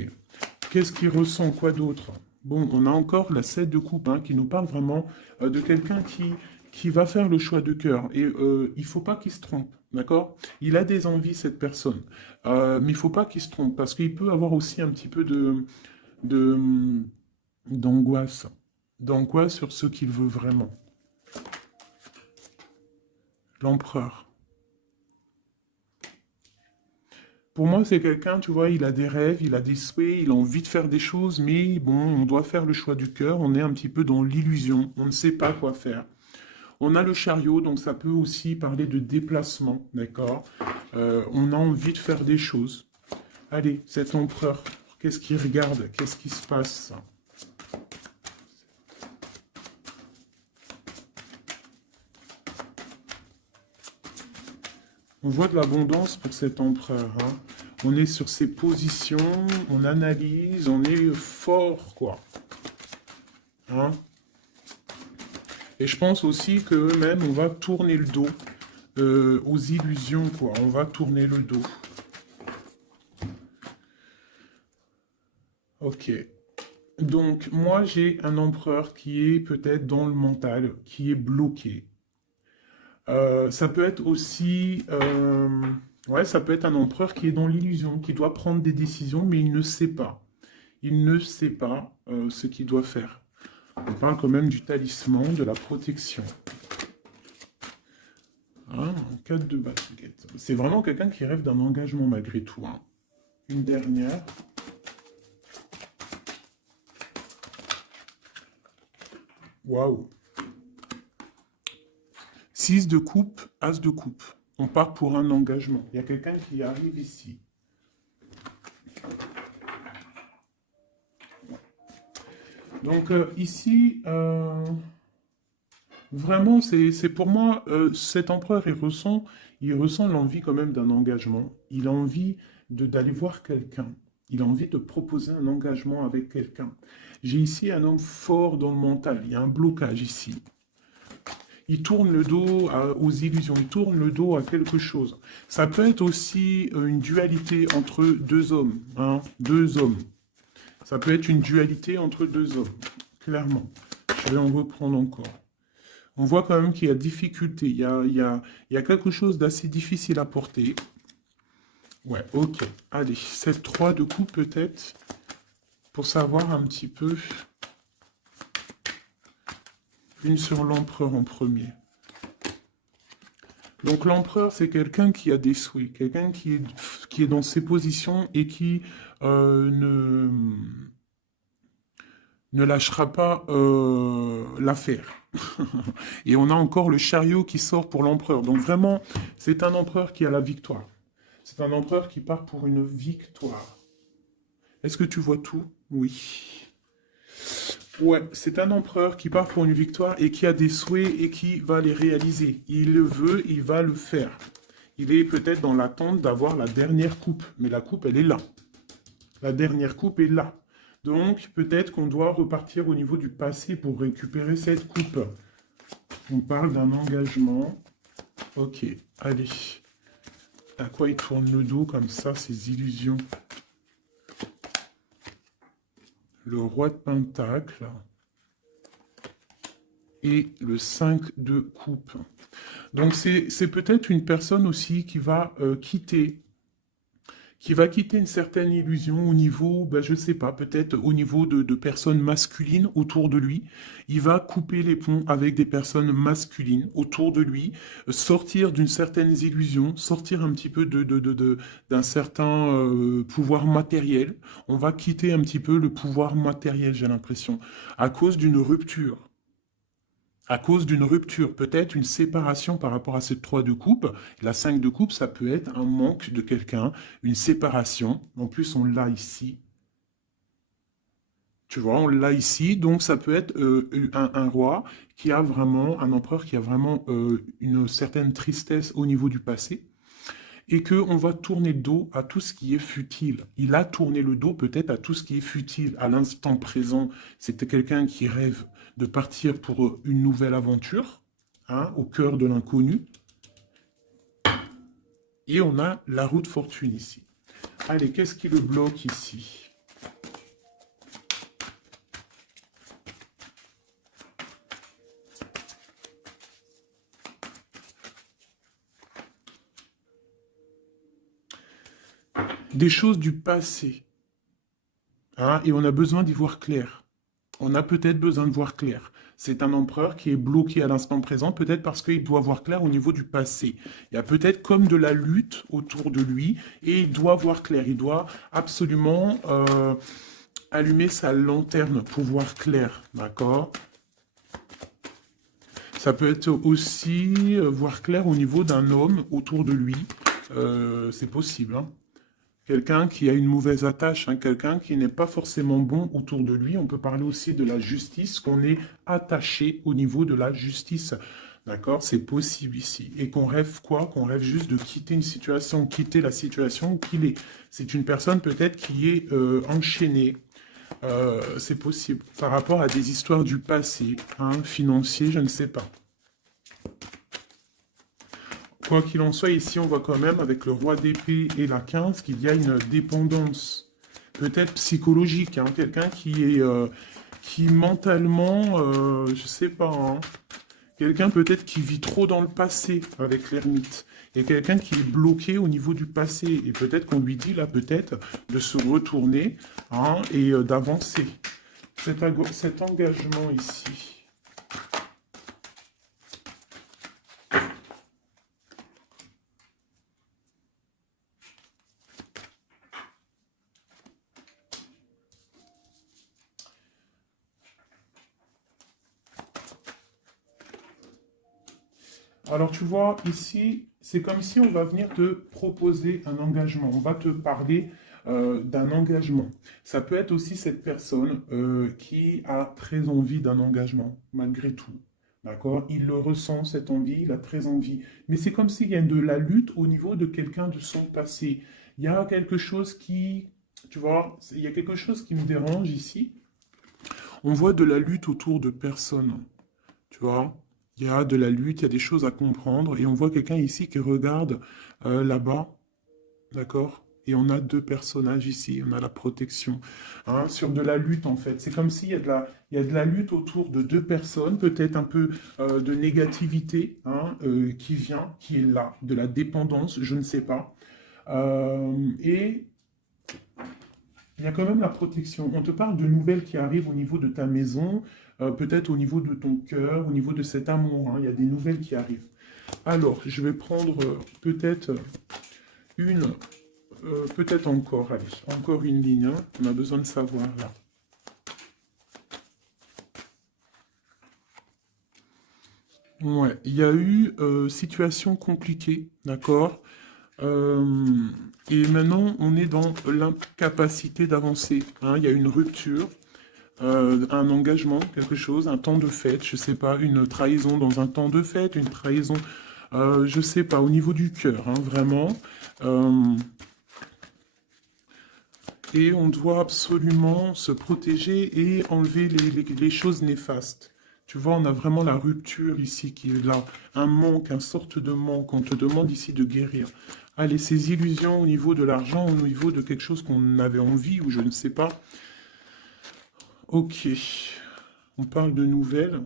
Qu'est-ce qu'il ressent? Quoi d'autre? Bon, on a encore la 7 de coupe, hein, qui nous parle vraiment de quelqu'un qui va faire le choix de cœur. Et il ne faut pas qu'il se trompe, d'accord? Il a des envies, cette personne. Mais il ne faut pas qu'il se trompe, parce qu'il peut avoir aussi un petit peu de, d'angoisse. D'angoisse sur ce qu'il veut vraiment. L'empereur. Pour moi, c'est quelqu'un, tu vois, il a des rêves, il a des souhaits, il a envie de faire des choses, mais bon, on doit faire le choix du cœur, on est un petit peu dans l'illusion, on ne sait pas quoi faire. On a le chariot, donc ça peut aussi parler de déplacement, d'accord? On a envie de faire des choses. Allez, cet empereur, qu'est-ce qu'il regarde? Qu'est-ce qui se passe? On voit de l'abondance pour cet empereur, hein. On est sur ses positions, on analyse, on est fort, quoi. Hein? Et je pense aussi qu'eux-mêmes, on va tourner le dos aux illusions, quoi. On va tourner le dos. Ok. Donc, moi, j'ai un empereur qui est peut-être dans le mental, qui est bloqué. Ça peut être aussi... ouais, ça peut être un empereur qui est dans l'illusion, qui doit prendre des décisions, mais il ne sait pas. Il ne sait pas ce qu'il doit faire. On parle quand même du talisman, de la protection. Hein, 4 de basket. C'est vraiment quelqu'un qui rêve d'un engagement malgré tout, hein. Une dernière. Waouh. 6 de coupe, as de coupe. On part pour un engagement. Il y a quelqu'un qui arrive ici. Donc ici, vraiment, c'est pour moi, cet empereur, il ressent l'envie quand même d'un engagement. Il a envie d'aller voir quelqu'un. Il a envie de proposer un engagement avec quelqu'un. J'ai ici un homme fort dans le mental. Il y a un blocage ici. Il tourne le dos aux illusions, il tourne le dos à quelque chose. Ça peut être aussi une dualité entre deux hommes, hein, deux hommes. Ça peut être une dualité entre deux hommes, clairement. Je vais en reprendre encore. On voit quand même qu'il y a difficulté, il y a quelque chose d'assez difficile à porter. Ouais, ok. Allez, cette 3 de coupe peut-être, pour savoir un petit peu. Une sur l'empereur en premier. Donc l'empereur, c'est quelqu'un qui a des souhaits, quelqu'un qui est dans ses positions et qui ne lâchera pas l'affaire. Et on a encore le chariot qui sort pour l'empereur. Donc vraiment, c'est un empereur qui a la victoire. C'est un empereur qui part pour une victoire. Est-ce que tu vois tout? Oui. Ouais, c'est un empereur qui part pour une victoire et qui a des souhaits et qui va les réaliser. Il le veut, il va le faire. Il est peut-être dans l'attente d'avoir la dernière coupe, mais la coupe, elle est là. La dernière coupe est là. Donc, peut-être qu'on doit repartir au niveau du passé pour récupérer cette coupe. On parle d'un engagement. Ok, allez. À quoi il tourne le dos comme ça, ces illusions? Le roi de Pentacle et le 5 de coupe. Donc c'est peut-être une personne aussi qui va quitter une certaine illusion au niveau, ben, je ne sais pas, peut-être au niveau de personnes masculines autour de lui. Il va couper les ponts avec des personnes masculines autour de lui, sortir d'une certaine illusion, sortir un petit peu d'un certain pouvoir matériel. On va quitter un petit peu le pouvoir matériel, j'ai l'impression, à cause d'une rupture. À cause d'une rupture, peut-être une séparation par rapport à cette 3 de coupe. La 5 de coupe, ça peut être un manque de quelqu'un, une séparation. En plus, on l'a ici. Tu vois, on l'a ici. Donc, ça peut être un roi qui a vraiment, un empereur qui a vraiment une certaine tristesse au niveau du passé et qu'on va tourner le dos à tout ce qui est futile. Il a tourné le dos peut-être à tout ce qui est futile. À l'instant présent, c'était quelqu'un qui rêve de partir pour une nouvelle aventure, hein, au cœur de l'inconnu. Et on a la roue de fortune ici. Allez, qu'est-ce qui le bloque ici? Des choses du passé. Hein, et on a besoin d'y voir clair. On a peut-être besoin de voir clair. C'est un empereur qui est bloqué à l'instant présent, peut-être parce qu'il doit voir clair au niveau du passé. Il y a peut-être comme de la lutte autour de lui, et il doit voir clair. Il doit absolument allumer sa lanterne pour voir clair, d'accord? Ça peut être aussi voir clair au niveau d'un homme autour de lui. C'est possible, hein. Quelqu'un qui a une mauvaise attache, hein, quelqu'un qui n'est pas forcément bon autour de lui. On peut parler aussi de la justice, qu'on est attaché au niveau de la justice. D'accord? C'est possible ici. Et qu'on rêve quoi? Qu'on rêve juste de quitter une situation, quitter la situation qu'il est. C'est une personne peut-être qui est enchaînée. C'est possible. Par rapport à des histoires du passé, hein, financier, je ne sais pas. Quoi qu'il en soit, ici, on voit quand même, avec le roi d'épée et la 15, qu'il y a une dépendance, peut-être psychologique, hein, quelqu'un qui mentalement, je sais pas, hein, quelqu'un peut-être qui vit trop dans le passé avec l'ermite, et quelqu'un qui est bloqué au niveau du passé, et peut-être qu'on lui dit là, peut-être, de se retourner, hein, et d'avancer. Cet engagement ici. Alors tu vois, ici, c'est comme si on va venir te proposer un engagement. On va te parler d'un engagement. Ça peut être aussi cette personne qui a très envie d'un engagement, malgré tout. D'accord? Il le ressent, cette envie, il a très envie. Mais c'est comme s'il y a de la lutte au niveau de quelqu'un de son passé. Il y a quelque chose qui, tu vois, il y a quelque chose qui me dérange ici. On voit de la lutte autour de personnes. Tu vois, il y a de la lutte, il y a des choses à comprendre. Et on voit quelqu'un ici qui regarde là-bas, d'accord? Et on a deux personnages ici, on a la protection, hein, sur de la lutte en fait. C'est comme s'il y a il y a de la lutte autour de deux personnes, peut-être un peu de négativité hein, qui vient, qui est là, de la dépendance, je ne sais pas. Et il y a quand même la protection. On te parle de nouvelles qui arrivent au niveau de ta maison, peut-être au niveau de ton cœur, au niveau de cet amour, hein. Il y a des nouvelles qui arrivent. Alors, je vais prendre peut-être une, peut-être encore, allez, encore une ligne, hein. On a besoin de savoir là. Ouais, il y a eu situation compliquée, d'accord? Euh, et maintenant, on est dans l'incapacité d'avancer, hein. Il y a une rupture. Un engagement, quelque chose, un temps de fête, je sais pas, une trahison dans un temps de fête, une trahison, je sais pas, au niveau du cœur, hein, vraiment. Euh, et on doit absolument se protéger et enlever les choses néfastes. Tu vois, on a vraiment la rupture ici qui est là, un manque, une sorte de manque. On te demande ici de guérir. Allez, ces illusions au niveau de l'argent, au niveau de quelque chose qu'on avait envie ou je ne sais pas. Ok, on parle de nouvelles.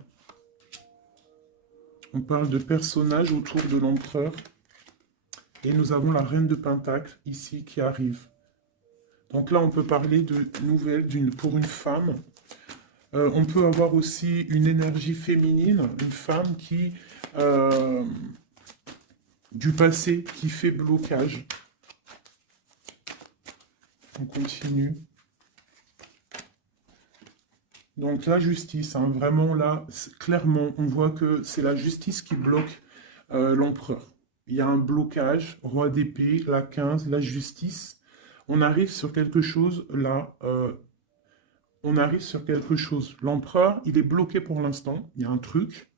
On parle de personnages autour de l'empereur. Et nous avons la reine de Pentacle ici qui arrive. Donc là, on peut parler de nouvelles pour une femme. On peut avoir aussi une énergie féminine, une femme qui euh, du passé qui fait blocage. On continue. Donc la justice, hein, vraiment là, clairement, on voit que c'est la justice qui bloque l'empereur. Il y a un blocage, roi d'épée, la 15, la justice. On arrive sur quelque chose là, on arrive sur quelque chose. L'empereur, il est bloqué pour l'instant, il y a un truc,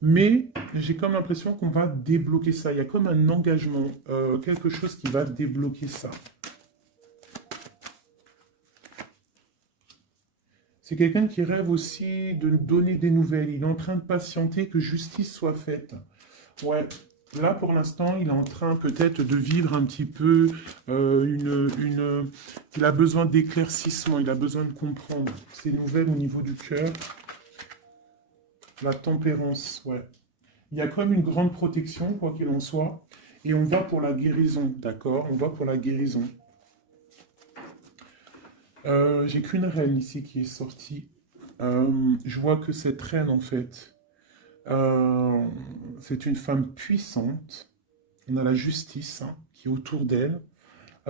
mais j'ai comme l'impression qu'on va débloquer ça. Il y a comme un engagement, quelque chose qui va débloquer ça. C'est quelqu'un qui rêve aussi de donner des nouvelles. Il est en train de patienter que justice soit faite. Ouais, là pour l'instant, il est en train peut-être de vivre un petit peu Il a besoin d'éclaircissement, il a besoin de comprendre ces nouvelles au niveau du cœur. La tempérance, ouais. Il y a quand même une grande protection, quoi qu'il en soit. Et on va pour la guérison, d'accord? On va pour la guérison. J'ai qu'une reine ici qui est sortie. Je vois que cette reine, en fait, c'est une femme puissante. On a la justice hein, qui est autour d'elle.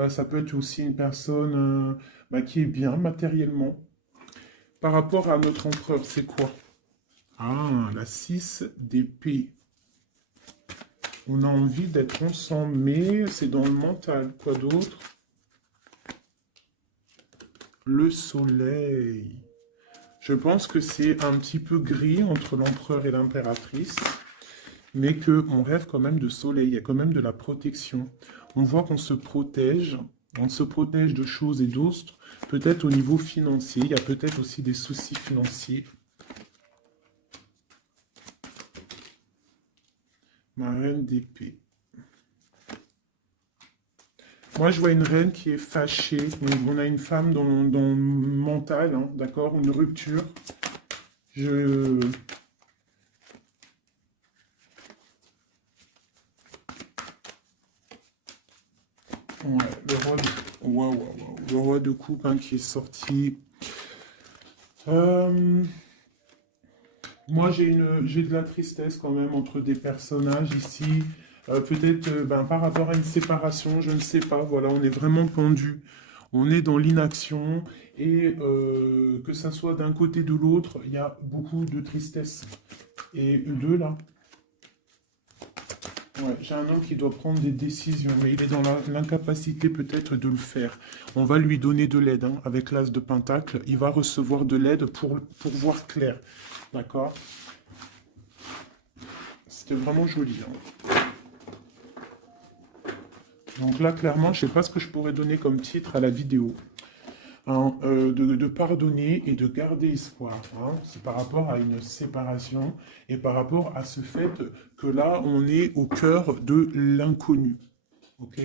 Ça peut être aussi une personne qui est bien matériellement. Par rapport à notre empereur, c'est quoi? Ah, la 6 d'épée. On a envie d'être ensemble, mais c'est dans le mental. Quoi d'autre? Le soleil. Je pense que c'est un petit peu gris entre l'empereur et l'impératrice, mais qu'on rêve quand même de soleil, il y a quand même de la protection. On voit qu'on se protège, on se protège de choses et d'autres, peut-être au niveau financier, il y a peut-être aussi des soucis financiers. Ma reine d'épée. Moi, je vois une reine qui est fâchée. Donc, on a une femme dans le mental, hein, d'accord? Une rupture. Je... Ouais, le roi de coupe hein, qui est sorti. Moi, j'ai de la tristesse quand même entre des personnages ici. Peut-être par rapport à une séparation, je ne sais pas. Voilà, on est vraiment pendu. On est dans l'inaction. Et que ça soit d'un côté ou de l'autre, il y a beaucoup de tristesse. Et deux, là. Ouais, j'ai un homme qui doit prendre des décisions, mais il est dans l'incapacité peut-être de le faire. On va lui donner de l'aide, hein, avec l'as de Pentacle. Il va recevoir de l'aide pour voir clair. D'accord? C'était vraiment joli. Hein. Donc là, clairement, je ne sais pas ce que je pourrais donner comme titre à la vidéo. Hein, de pardonner et de garder espoir. Hein. C'est par rapport à une séparation et par rapport à ce fait que là, on est au cœur de l'inconnu. Ok?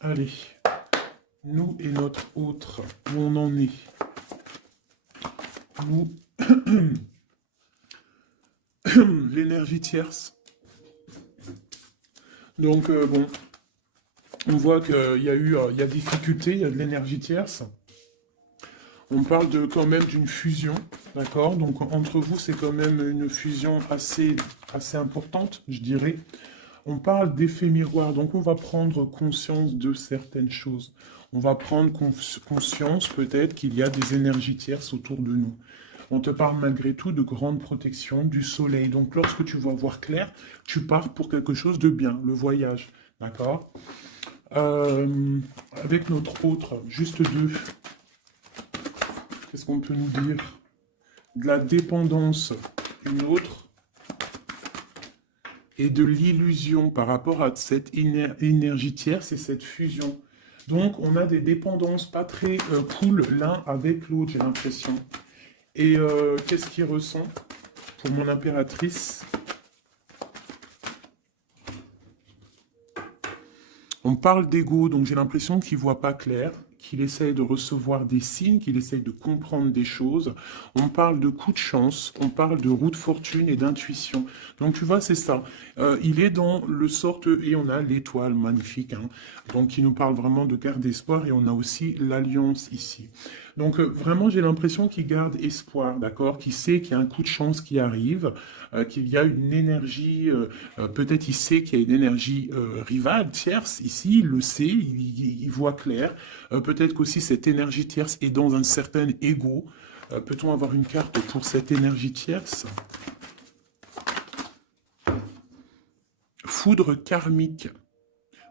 Allez, nous et notre autre, où on en est. Nous, l'énergie tierce. Donc, bon, on voit qu'il y a il y a difficulté, il y a de l'énergie tierce. On parle quand même d'une fusion, d'accord? Donc, entre vous, c'est quand même une fusion assez importante, je dirais. On parle d'effet miroir, donc on va prendre conscience de certaines choses. On va prendre conscience peut-être qu'il y a des énergies tierces autour de nous. On te parle malgré tout de grande protection du soleil. Donc lorsque tu vas voir clair, tu pars pour quelque chose de bien, le voyage. D'accord? Avec notre autre, juste deux. Qu'est-ce qu'on peut nous dire? De la dépendance, une autre. Et de l'illusion par rapport à cette énergie tierce et cette fusion. Donc on a des dépendances pas très cool l'un avec l'autre, j'ai l'impression. Et qu'est-ce qu'il ressent pour mon impératrice? On parle d'ego, donc j'ai l'impression qu'il ne voit pas clair, qu'il essaye de recevoir des signes, qu'il essaye de comprendre des choses. On parle de coup de chance, on parle de roue de fortune et d'intuition. Donc tu vois, c'est ça. Il est dans le sorte, et on a l'étoile magnifique, hein, donc qui nous parle vraiment de garde d'espoir, et on a aussi l'alliance ici. Donc vraiment, j'ai l'impression qu'il garde espoir, d'accord? Qu'il sait qu'il y a un coup de chance qui arrive, qu'il y a une énergie, peut-être il sait qu'il y a une énergie rivale, tierce, ici, il le sait, il voit clair. Peut-être qu'aussi cette énergie tierce est dans un certain ego. Peut-on avoir une carte pour cette énergie tierce? Foudre karmique.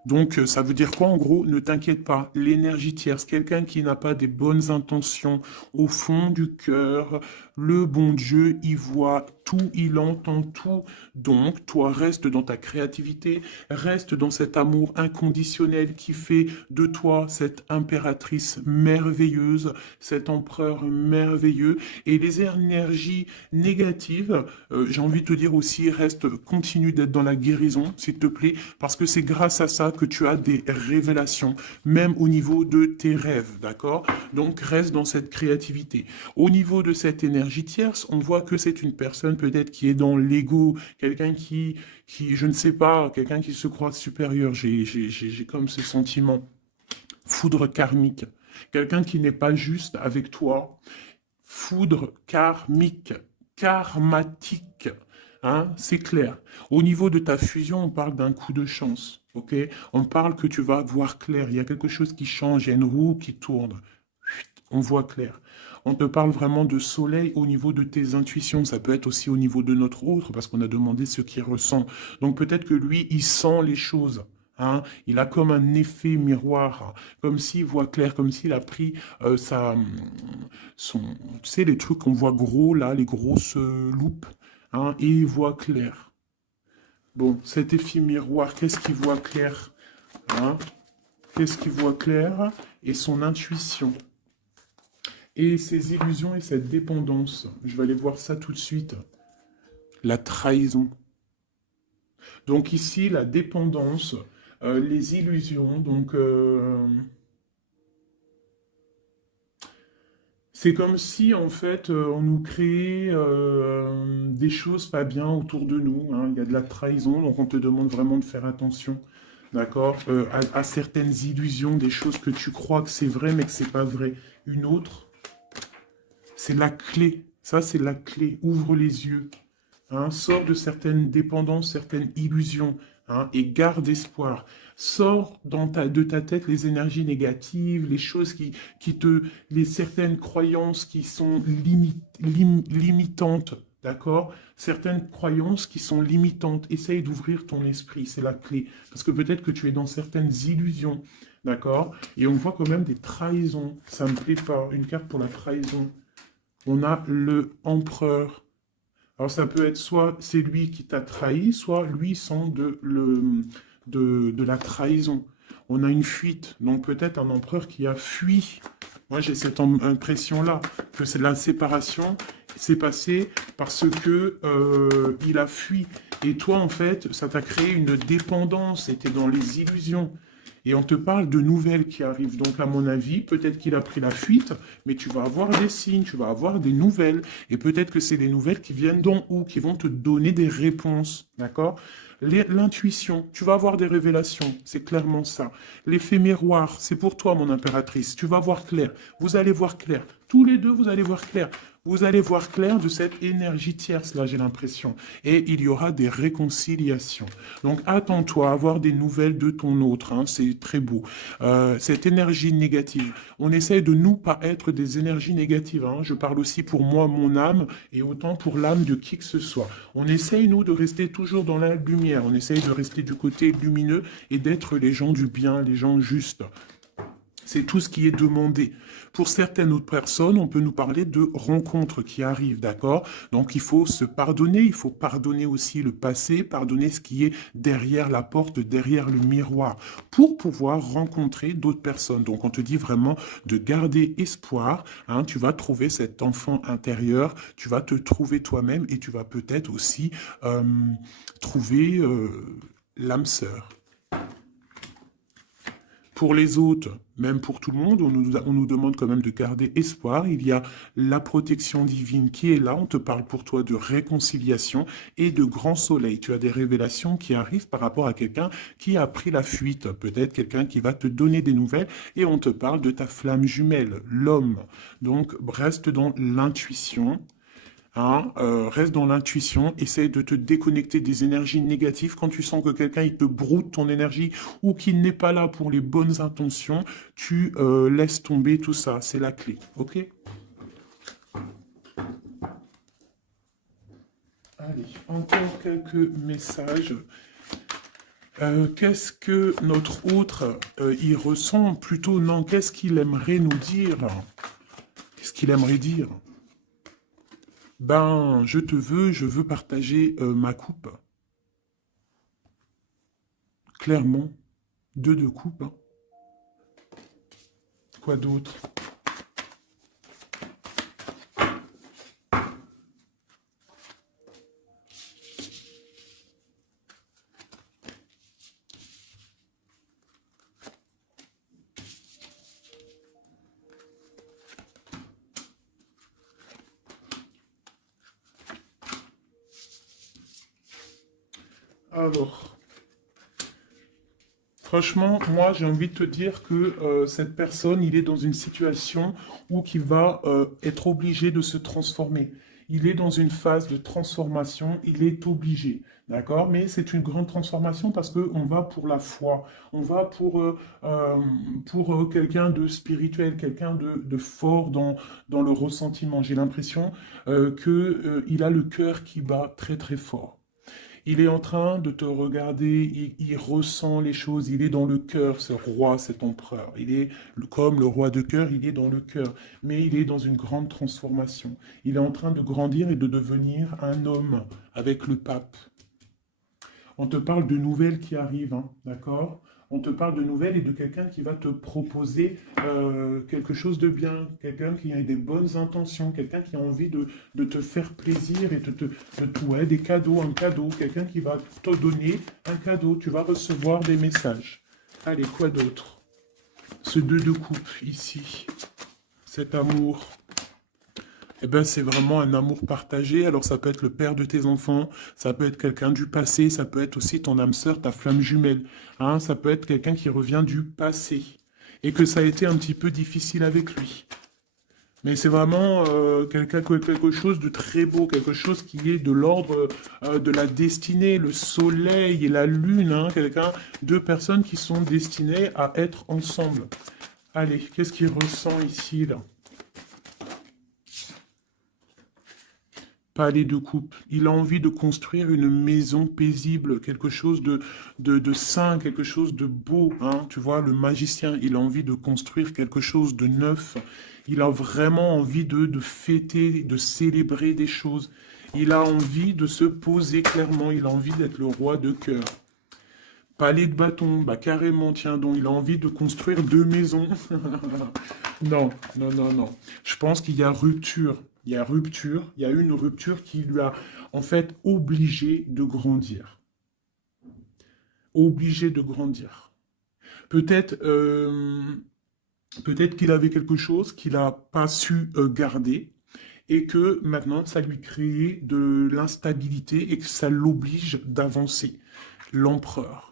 Donc, ça veut dire quoi en gros? Ne t'inquiète pas, l'énergie tierce, quelqu'un qui n'a pas des bonnes intentions au fond du cœur, le bon Dieu, il voit tout, il entend tout. Donc, toi, reste dans ta créativité, reste dans cet amour inconditionnel qui fait de toi cette impératrice merveilleuse, cet empereur merveilleux. Et les énergies négatives, j'ai envie de te dire aussi, reste, continue d'être dans la guérison, s'il te plaît, parce que c'est grâce à ça que tu as des révélations, même au niveau de tes rêves, d'accord? Donc reste dans cette créativité. Au niveau de cette énergie tierce, on voit que c'est une personne peut-être qui est dans l'ego, quelqu'un je ne sais pas, quelqu'un qui se croit supérieur. J'ai comme ce sentiment. Foudre karmique. Quelqu'un qui n'est pas juste avec toi. Foudre karmique, karmatique. Hein, c'est clair. Au niveau de ta fusion, on parle d'un coup de chance. Ok? On parle que tu vas voir clair. Il y a quelque chose qui change. Il y a une roue qui tourne. On voit clair. On te parle vraiment de soleil au niveau de tes intuitions. Ça peut être aussi au niveau de notre autre, parce qu'on a demandé ce qu'il ressent. Donc peut-être que lui, il sent les choses. Hein, il a comme un effet miroir, comme s'il voit clair, comme s'il a pris tu sais, les trucs qu'on voit gros là, les grosses loupes, hein, et il voit clair. Bon, cet effet miroir, qu'est-ce qu'il voit clair? Hein, qu'est-ce qu'il voit clair? Et son intuition. Et ses illusions et cette dépendance. Je vais aller voir ça tout de suite. La trahison. Donc ici, la dépendance, les illusions, donc c'est comme si en fait on nous créait des choses pas bien autour de nous. Hein. Il y a de la trahison, donc on te demande vraiment de faire attention, d'accord, à certaines illusions, des choses que tu crois que c'est vrai mais que c'est pas vrai. Une autre, c'est la clé. Ça, c'est la clé. Ouvre les yeux. Hein, sors de certaines dépendances, certaines illusions, hein, et garde espoir. Sors de ta tête les énergies négatives, les choses les certaines croyances qui sont limitantes, d'accord? Certaines croyances qui sont limitantes. Essaye d'ouvrir ton esprit, c'est la clé. Parce que peut-être que tu es dans certaines illusions, d'accord? Et on voit quand même des trahisons. Ça me plaît pas. Une carte pour la trahison. On a le empereur. Alors ça peut être soit c'est lui qui t'a trahi, soit lui sent de la trahison. On a une fuite, donc peut-être un empereur qui a fui. Moi j'ai cette impression-là, que c'est la séparation s'est passée parce que il a fui. Et toi en fait, ça t'a créé une dépendance, c'était dans les illusions. Et on te parle de nouvelles qui arrivent. Donc, à mon avis, peut-être qu'il a pris la fuite, mais tu vas avoir des signes, tu vas avoir des nouvelles. Et peut-être que c'est des nouvelles qui viennent d'en haut, qui vont te donner des réponses. D'accord? L'intuition, tu vas avoir des révélations, c'est clairement ça. L'effet miroir, c'est pour toi, mon impératrice. Tu vas voir clair. Vous allez voir clair. Tous les deux, vous allez voir clair. Vous allez voir clair de cette énergie tierce, là, j'ai l'impression. Et il y aura des réconciliations. Donc, attends-toi à avoir des nouvelles de ton autre. Hein, c'est très beau. Cette énergie négative. On essaye de nous pas être des énergies négatives. Hein. Je parle aussi pour moi, mon âme, et autant pour l'âme de qui que ce soit. On essaye, nous, de rester toujours dans la lumière. On essaye de rester du côté lumineux et d'être les gens du bien, les gens justes. C'est tout ce qui est demandé. Pour certaines autres personnes, on peut nous parler de rencontres qui arrivent, d'accord? Donc il faut se pardonner, il faut pardonner aussi le passé, pardonner ce qui est derrière la porte, derrière le miroir, pour pouvoir rencontrer d'autres personnes. Donc on te dit vraiment de garder espoir, hein, tu vas trouver cet enfant intérieur, tu vas te trouver toi-même et tu vas peut-être aussi trouver l'âme sœur. Pour les autres, même pour tout le monde, on nous demande quand même de garder espoir. Il y a la protection divine qui est là. On te parle pour toi de réconciliation et de grand soleil. Tu as des révélations qui arrivent par rapport à quelqu'un qui a pris la fuite. Peut-être quelqu'un qui va te donner des nouvelles et on te parle de ta flamme jumelle, l'homme. Donc, reste dans l'intuition. Hein, reste dans l'intuition, essaye de te déconnecter des énergies négatives. Quand tu sens que quelqu'un il te broute ton énergie ou qu'il n'est pas là pour les bonnes intentions, tu laisses tomber tout ça. C'est la clé, ok? Allez, encore quelques messages. Qu'est-ce que notre autre y ressent? Plutôt non, qu'est-ce qu'il aimerait nous dire? Qu'est-ce qu'il aimerait dire? Ben, je veux partager ma coupe. Clairement, deux de coupe. Hein. Quoi d'autre? Alors, franchement, moi, j'ai envie de te dire que cette personne, il est dans une situation où il va être obligé de se transformer. Il est dans une phase de transformation, il est obligé, d'accord? Mais c'est une grande transformation parce qu'on va pour la foi, on va pour quelqu'un de spirituel, quelqu'un de fort dans le ressentiment. J'ai l'impression qu'il a le cœur qui bat très très fort. Il est en train de te regarder, il ressent les choses, il est dans le cœur, ce roi, cet empereur. Il est comme le roi de cœur, il est dans le cœur, mais il est dans une grande transformation. Il est en train de grandir et de devenir un homme avec le pape. On te parle de nouvelles qui arrivent, hein, d'accord? On te parle de nouvelles et de quelqu'un qui va te proposer quelque chose de bien, quelqu'un qui a des bonnes intentions, quelqu'un qui a envie de te faire plaisir et ouais, des cadeaux, un cadeau, quelqu'un qui va te donner un cadeau, tu vas recevoir des messages. Allez, quoi d'autre? Ce deux de coupe ici, cet amour. Eh ben, c'est vraiment un amour partagé. Alors, ça peut être le père de tes enfants, ça peut être quelqu'un du passé, ça peut être aussi ton âme sœur, ta flamme jumelle. Hein, ça peut être quelqu'un qui revient du passé et que ça a été un petit peu difficile avec lui. Mais c'est vraiment quelque chose de très beau, quelque chose qui est de l'ordre de la destinée, le soleil et la lune, hein, deux personnes qui sont destinées à être ensemble. Allez, qu'est-ce qu'il ressent ici, là? Palais de coupe. Il a envie de construire une maison paisible, quelque chose de sain, quelque chose de beau. Hein. Tu vois, le magicien, il a envie de construire quelque chose de neuf. Il a vraiment envie de fêter, de célébrer des choses. Il a envie de se poser clairement. Il a envie d'être le roi de cœur. Palais de bâton, bah carrément, tiens donc, il a envie de construire deux maisons. Non, non, non, non. Je pense qu'il y a rupture. Il y a rupture. Il y a une rupture qui lui a en fait obligé de grandir. Obligé de grandir. Peut-être peut-être qu'il avait quelque chose qu'il n'a pas su garder et que maintenant ça lui crée de l'instabilité et que ça l'oblige d'avancer. L'empereur.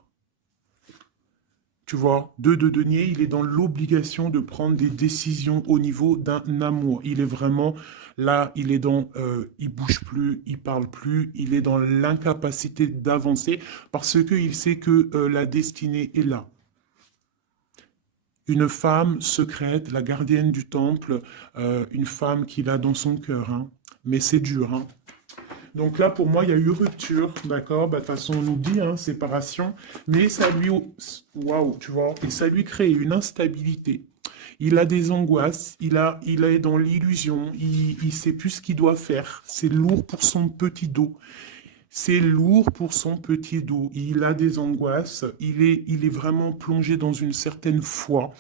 Tu vois, deux de denier, il est dans l'obligation de prendre des décisions au niveau d'un amour. Il est vraiment là, il bouge plus, il parle plus, il est dans l'incapacité d'avancer parce qu'il sait que la destinée est là. Une femme secrète, la gardienne du temple, une femme qu'il a dans son cœur. Hein. Mais c'est dur, hein. Donc là, pour moi, il y a eu rupture, d'accord? Bah, de toute façon, on nous dit, hein, séparation, mais ça lui, waouh, tu vois, et ça lui crée une instabilité. Il a des angoisses, il est dans l'illusion, il sait plus ce qu'il doit faire. C'est lourd pour son petit dos. C'est lourd pour son petit dos. Il a des angoisses, il est vraiment plongé dans une certaine foi.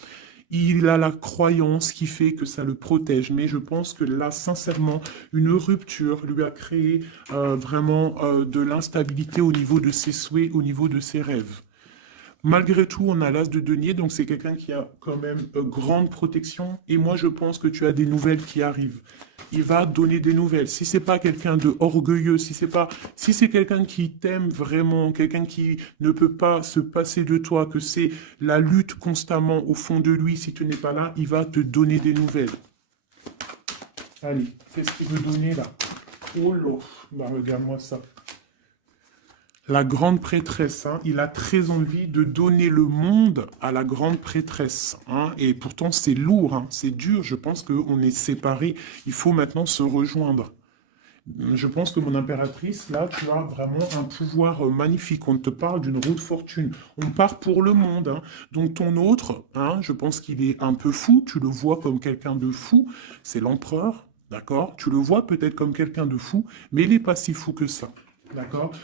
Il a la croyance qui fait que ça le protège. Mais je pense que là, sincèrement, une rupture lui a créé vraiment de l'instabilité au niveau de ses souhaits, au niveau de ses rêves. Malgré tout, on a l'as de denier, donc c'est quelqu'un qui a quand même grande protection. Et moi, je pense que tu as des nouvelles qui arrivent. Il va donner des nouvelles. Si c'est pas quelqu'un de orgueilleux, si c'est quelqu'un qui t'aime vraiment, quelqu'un qui ne peut pas se passer de toi, que c'est la lutte constamment au fond de lui, si tu n'es pas là, il va te donner des nouvelles. Allez, qu'est-ce qu'il veut donner là? Oh là, bah regarde-moi ça. La grande prêtresse, hein, il a très envie de donner le monde à la grande prêtresse. Hein, et pourtant, c'est lourd, hein, c'est dur. Je pense qu'on est séparés. Il faut maintenant se rejoindre. Je pense que mon impératrice, là, tu as vraiment un pouvoir magnifique. On te parle d'une roue de fortune. On part pour le monde. Hein. Donc ton autre, hein, je pense qu'il est un peu fou. Tu le vois comme quelqu'un de fou. C'est l'empereur, d'accord? Tu le vois peut-être comme quelqu'un de fou, mais il n'est pas si fou que ça. D'accord?